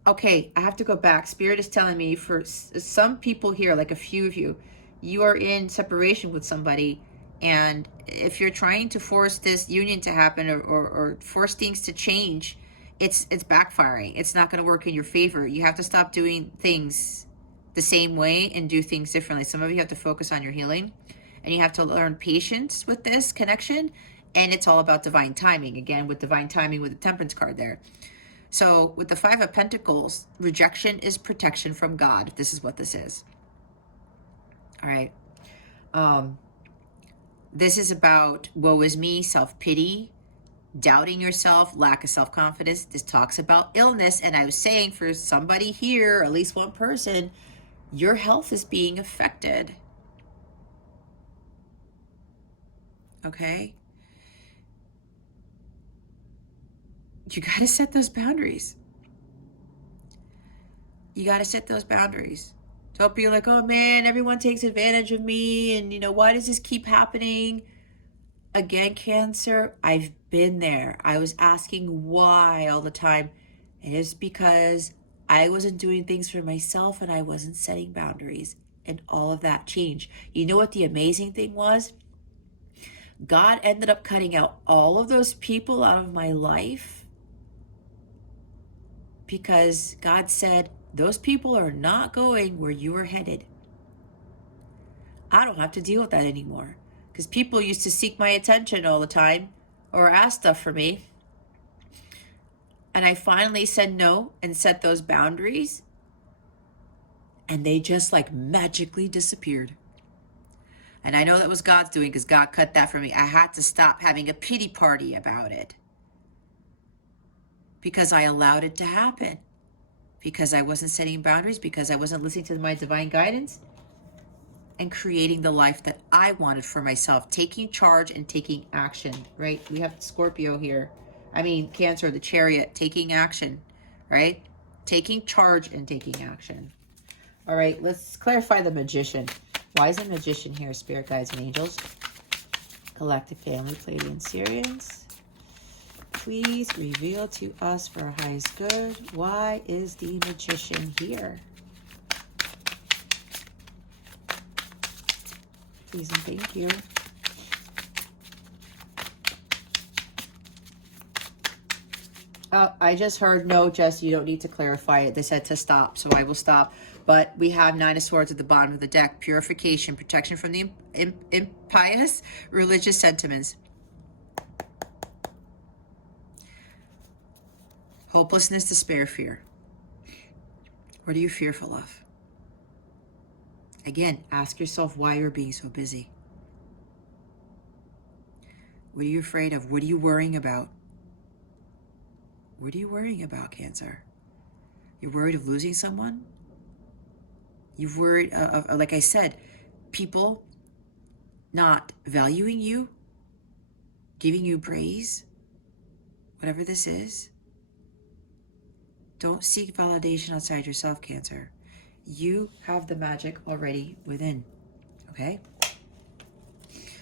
Okay, I have to go back. Spirit is telling me for some people here, like a few of you, you are in separation with somebody. And if you're trying to force this union to happen or force things to change, it's backfiring. It's not going to work in your favor. You have to stop doing things the same way and do things differently. Some of you have to focus on your healing, and you have to learn patience with this connection. And it's all about divine timing. Again, with divine timing with the Temperance card there. So with the Five of Pentacles, rejection is protection from God. This is what this is. All right. This is about woe is me, self-pity, doubting yourself, lack of self-confidence. This talks about illness. And I was saying for somebody here, at least one person, your health is being affected. Okay? You got to set those boundaries. You got to set those boundaries. Don't be like, oh man, everyone takes advantage of me. And, you know, why does this keep happening? Again, Cancer, I've been there. I was asking why all the time. It is because I wasn't doing things for myself and I wasn't setting boundaries. And all of that changed. You know what the amazing thing was? God ended up cutting out all of those people out of my life because God said, those people are not going where you are headed. I don't have to deal with that anymore. Because people used to seek my attention all the time or ask stuff for me. And I finally said no and set those boundaries. And they just like magically disappeared. And I know that was God's doing because God cut that for me. I had to stop having a pity party about it. Because I allowed it to happen. Because I wasn't setting boundaries. Because I wasn't listening to my divine guidance. And creating the life that I wanted for myself. Taking charge and taking action, right? We have Scorpio here. I mean, Cancer, the Chariot, taking action, right? Taking charge and taking action. All right, let's clarify the Magician. Why is the Magician here, Spirit Guides and Angels? Galactic Family, Pleiadian Sirians. Please reveal to us for our highest good. Why is the Magician here? Please and thank you. I just heard, no, Jess, you don't need to clarify it. They said to stop, so I will stop. But we have Nine of Swords at the bottom of the deck. Purification, protection from the impious religious sentiments. Hopelessness, despair, fear. What are you fearful of? Again, ask yourself why you're being so busy. What are you afraid of? What are you worrying about? What are you worrying about, Cancer? You're worried of losing someone? You've worried of, like I said, people not valuing you, giving you praise, whatever this is. Don't seek validation outside yourself, Cancer. You have the magic already within, okay?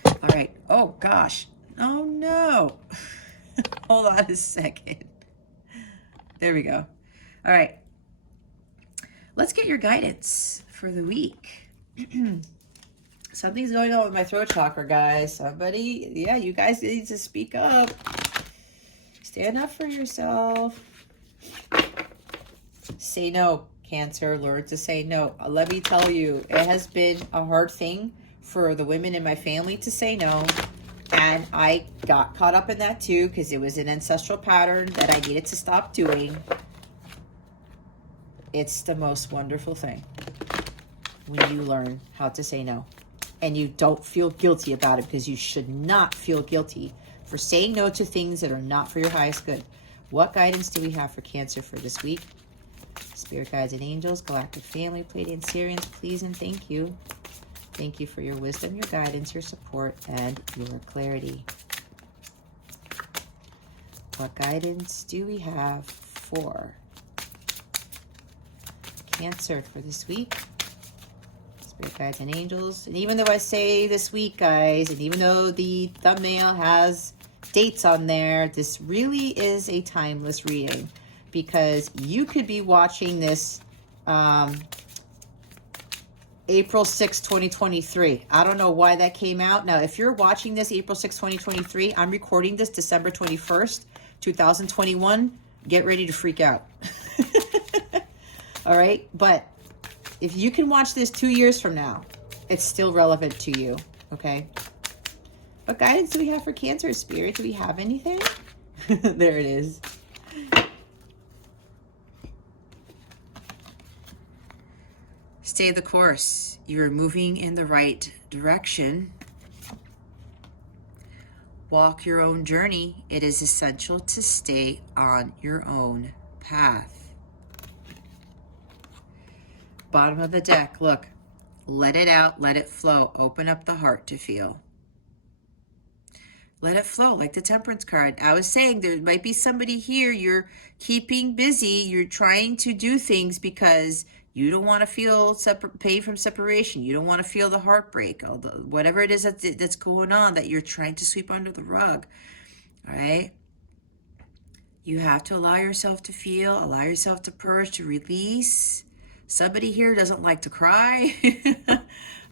All right. Oh, gosh. Oh, no. Hold on a second. There we go. All right. Let's get your guidance for the week. Something's going on with my throat chakra, guys. Somebody, yeah, you guys need to speak up. Stand up for yourself. Say no, Cancer. Learn to say no. Let me tell you, it has been a hard thing for the women in my family to say no. And I got caught up in that too because it was an ancestral pattern that I needed to stop doing. It's the most wonderful thing when you learn how to say no. And you don't feel guilty about it because you should not feel guilty for saying no to things that are not for your highest good. What guidance do we have for Cancer for this week? Spirit Guides and Angels, Galactic Family, Pleiadian Sirians, please and thank you. Thank you for your wisdom, your guidance, your support, and your clarity. What guidance do we have for Cancer for this week? Spirit guides and angels. And even though I say this week, guys, and even though the thumbnail has dates on there, this really is a timeless reading, because you could be watching this April 6, 2023. I don't know why that came out. Now, if you're watching this April 6, 2023, I'm recording this December 21st, 2021. Get ready to freak out. All right? But if you can watch this 2 years from now, it's still relevant to you, okay? What guidance do we have for Cancer, Spirit? Do we have anything? There it is. Stay the course. You're moving in the right direction. Walk your own journey. It is essential to stay on your own path. Bottom of the deck, look. Let it out, let it flow. Open up the heart to feel. Let it flow, like the Temperance card. I was saying there might be somebody here, you're keeping busy, you're trying to do things because you don't want to feel pain from separation. You don't want to feel the heartbreak, whatever it is that's going on that you're trying to sweep under the rug, all right? You have to allow yourself to feel, allow yourself to purge, to release. Somebody here doesn't like to cry,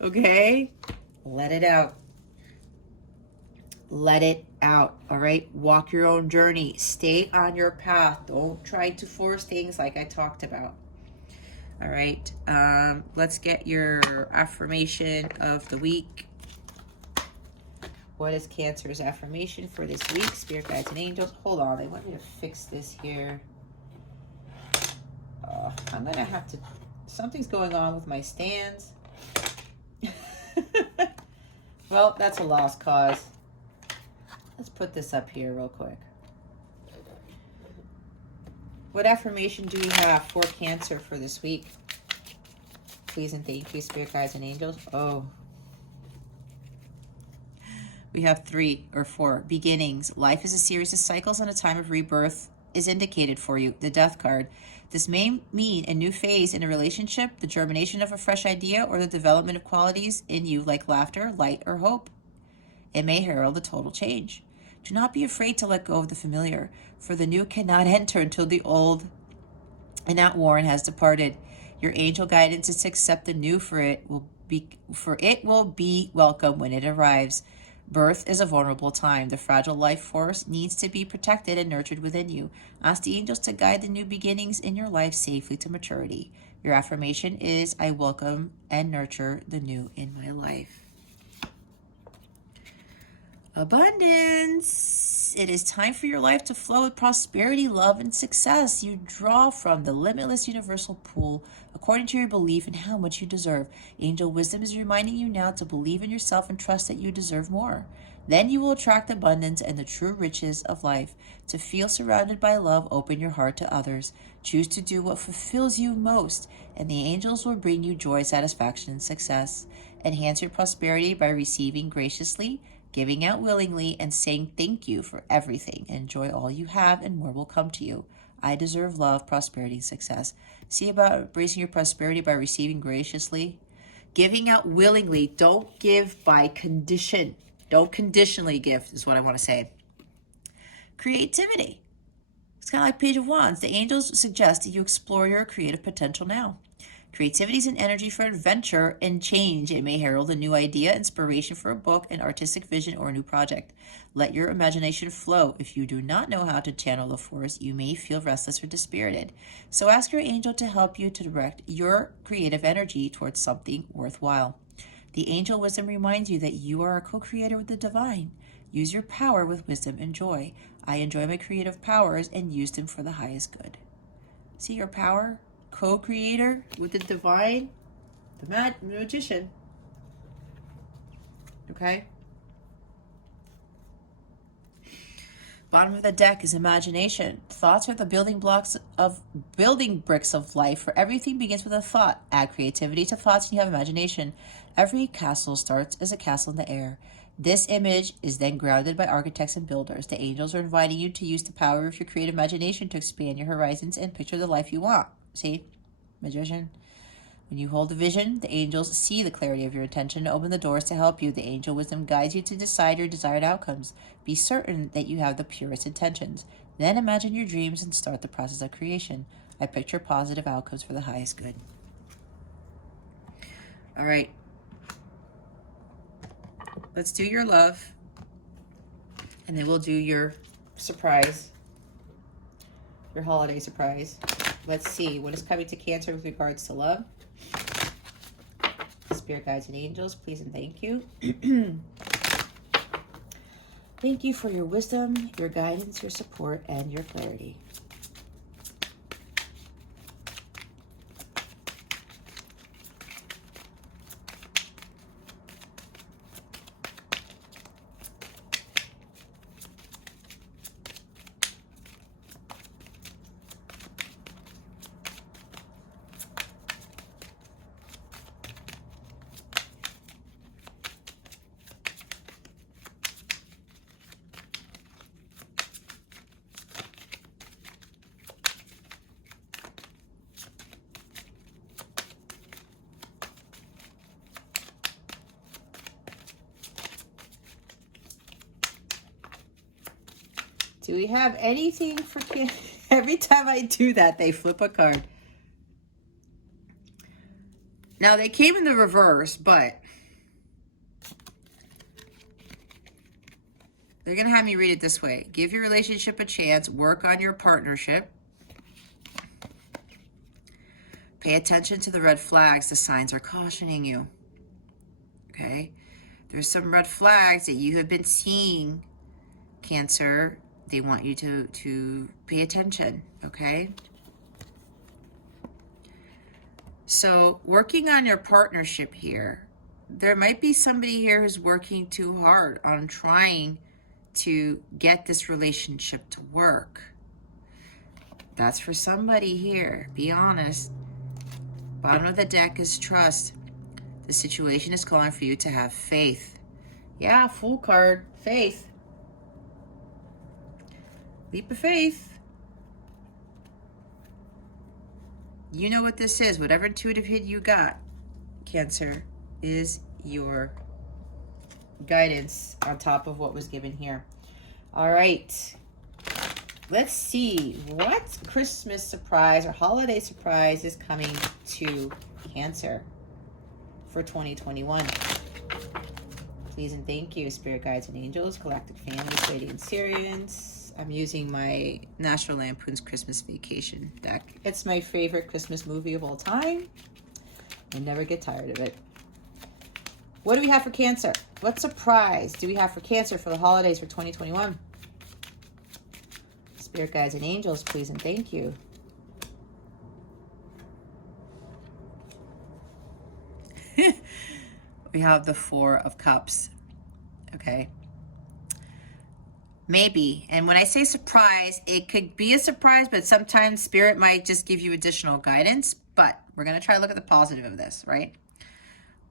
okay? Let it out. Let it out, all right? Walk your own journey. Stay on your path. Don't try to force things like I talked about. All right, let's get your affirmation of the week. What is Cancer's affirmation for this week? Spirit guides and angels. Hold on, they want me to fix this here. I'm gonna have to, something's going on with my stands. Well, that's a lost cause. Let's put this up here real quick. What affirmation do we have for Cancer for this week? Please and thank you, Spirit guides and angels. Oh. We have 3 or 4. Beginnings. Life is a series of cycles, and a time of rebirth is indicated for you. The Death card. This may mean a new phase in a relationship, the germination of a fresh idea, or the development of qualities in you like laughter, light, or hope. It may herald a total change. Do not be afraid to let go of the familiar, for the new cannot enter until the old and outworn has departed. Your angel guidance is to accept the new, for it will be welcome when it arrives. Birth is a vulnerable time. The fragile life force needs to be protected and nurtured within you. Ask the angels to guide the new beginnings in your life safely to maturity. Your affirmation is, I welcome and nurture the new in my life. Abundance. It is time for your life to flow with prosperity, love, and success. You draw from the limitless universal pool according to your belief in how much you deserve. Angel wisdom is reminding you now to believe in yourself and trust that you deserve more. Then you will attract abundance and the true riches of life. To feel surrounded by love, open your heart to others. Choose to do what fulfills you most, and the angels will bring you joy, satisfaction, and success. Enhance your prosperity by receiving graciously, giving out willingly, and saying thank you for everything. Enjoy all you have, and more will come to you. I deserve love, prosperity, and success. See about embracing your prosperity by receiving graciously. Giving out willingly. Don't give by condition. Don't conditionally give, is what I want to say. Creativity. It's kind of like Page of Wands. The angels suggest that you explore your creative potential now. Creativity is an energy for adventure and change. It may herald a new idea, inspiration for a book, an artistic vision, or a new project. Let your imagination flow. If you do not know how to channel the force, you may feel restless or dispirited. So ask your angel to help you to direct your creative energy towards something worthwhile. The angel wisdom reminds you that you are a co-creator with the divine. Use your power with wisdom and joy. I enjoy my creative powers and use them for the highest good. See your power? Co-creator with the divine, the magician. Okay? Bottom of the deck is imagination. Thoughts are the building bricks of life, for everything begins with a thought. Add creativity to thoughts and you have imagination. Every castle starts as a castle in the air. This image is then grounded by architects and builders. The angels are inviting you to use the power of your creative imagination to expand your horizons and picture the life you want. See? Magician. When you hold the vision, the angels see the clarity of your intention and open the doors to help you. The angel wisdom guides you to decide your desired outcomes. Be certain that you have the purest intentions. Then imagine your dreams and start the process of creation. I picture positive outcomes for the highest good. All right. Let's do your love. And then we'll do your surprise. Your holiday surprise. Let's see what is coming to Cancer with regards to love. Spirit guides and angels, please and thank you. Thank you for your wisdom, your guidance, your support, and your clarity. Do we have anything for Cancer? Every time I do that, they flip a card. Now, they came in the reverse, but they're going to have me read it this way. Give your relationship a chance. Work on your partnership. Pay attention to the red flags. The signs are cautioning you. Okay? There's some red flags that you have been seeing, Cancer. They want you to pay attention, okay? So working on your partnership here, there might be somebody here who's working too hard on trying to get this relationship to work. That's for somebody here. Be honest. Bottom of the deck is trust. The situation is calling for you to have faith. Yeah, Fool card, faith. Leap of faith. You know what this is. Whatever intuitive hit you got, Cancer, is your guidance on top of what was given here. All right. Let's see what Christmas surprise or holiday surprise is coming to Cancer for 2021. Please and thank you, Spirit Guides and Angels, Galactic Families, Radiant Syrians. I'm using my National Lampoon's Christmas Vacation deck. It's my favorite Christmas movie of all time. I never get tired of it. What do we have for Cancer? What surprise do we have for Cancer for the holidays for 2021? Spirit Guides and Angels, please and thank you. We have the Four of Cups. Okay. Maybe. And when I say surprise, it could be a surprise, but sometimes Spirit might just give you additional guidance. But we're going to try to look at the positive of this, right?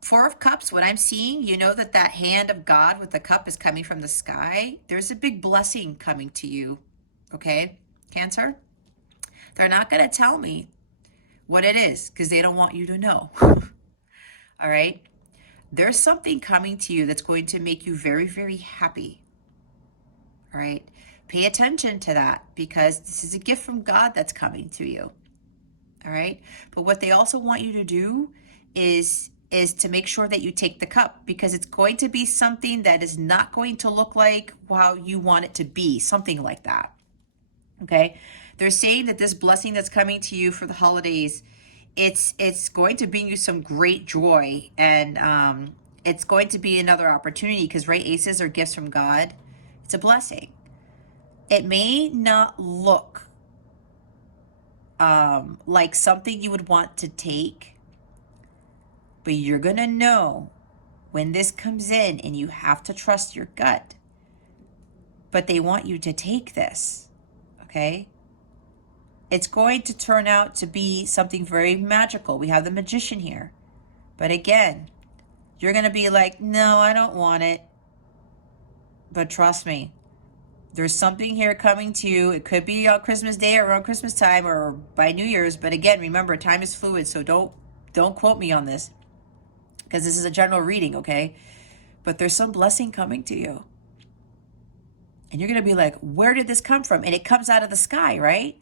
Four of Cups, what I'm seeing, you know that hand of God with the cup is coming from the sky. There's a big blessing coming to you, okay, Cancer? They're not going to tell me what it is because they don't want you to know. All right? There's something coming to you that's going to make you very, very happy. All right, pay attention to that because this is a gift from God that's coming to you. All right, but what they also want you to do is to make sure that you take the cup because it's going to be something that is not going to look like how you want it to be, something like that. Okay, they're saying that this blessing that's coming to you for the holidays, it's going to bring you some great joy and it's going to be another opportunity because right, aces are gifts from God. It's a blessing. It may not look like something you would want to take, but you're going to know when this comes in and you have to trust your gut. But they want you to take this, okay? It's going to turn out to be something very magical. We have the Magician here. But again, you're going to be like, no, I don't want it. But trust me, there's something here coming to you. It could be on Christmas Day or around Christmas time or by New Year's. But again, remember, time is fluid, so don't quote me on this, because this is a general reading, okay? But there's some blessing coming to you. And you're going to be like, where did this come from? And it comes out of the sky, right?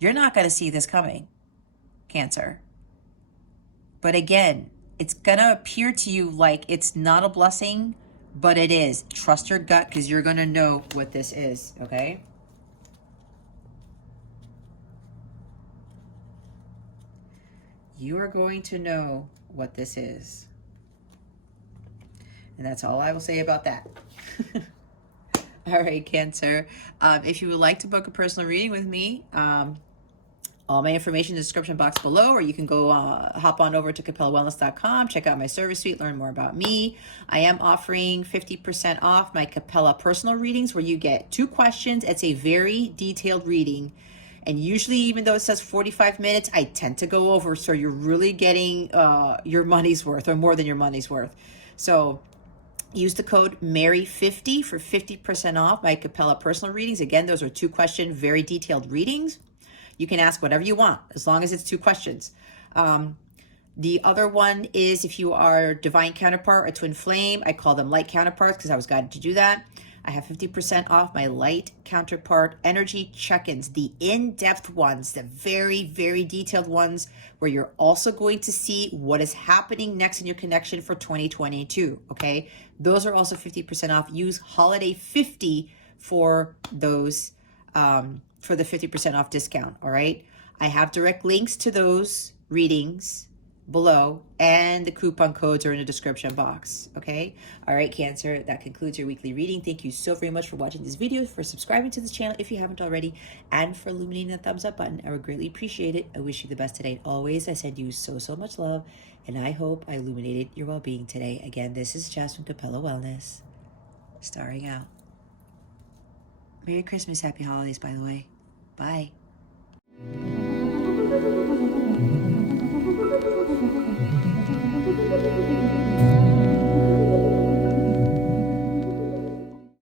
You're not going to see this coming, Cancer. But again, it's going to appear to you like it's not a blessing, but it is. Trust your gut, because you're going to know what this is, okay? You are going to know what this is. And that's all I will say about that. All right, Cancer. If you would like to book a personal reading with me, all my information in the description box below, or you can go hop on over to CapellaWellness.com, check out my service suite, learn more about me. I am offering 50% off my Capella personal readings, where you get 2 questions. It's a very detailed reading. And usually, even though it says 45 minutes, I tend to go over, so you're really getting your money's worth, or more than your money's worth. So use the code MARY50 for 50% off my Capella personal readings. Again, those are 2-question, very detailed readings. You can ask whatever you want, as long as it's 2 questions. The other one is if you are divine counterpart or twin flame. I call them light counterparts because I was guided to do that. I have 50% off my light counterpart energy check-ins, the in-depth ones, the very, very detailed ones, where you're also going to see what is happening next in your connection for 2022, okay? Those are also 50% off. Use holiday 50 for those, for the 50% off discount, all right? I have direct links to those readings below, and the coupon codes are in the description box, okay? All right, Cancer, that concludes your weekly reading. Thank you so very much for watching this video, for subscribing to this channel if you haven't already, and for illuminating the thumbs up button. I would greatly appreciate it. I wish you the best today and always. I send you so, so much love, and I hope I illuminated your well-being today. Again, this is Jess from Capella Wellness, starring out. Merry Christmas, Happy Holidays, by the way. Bye.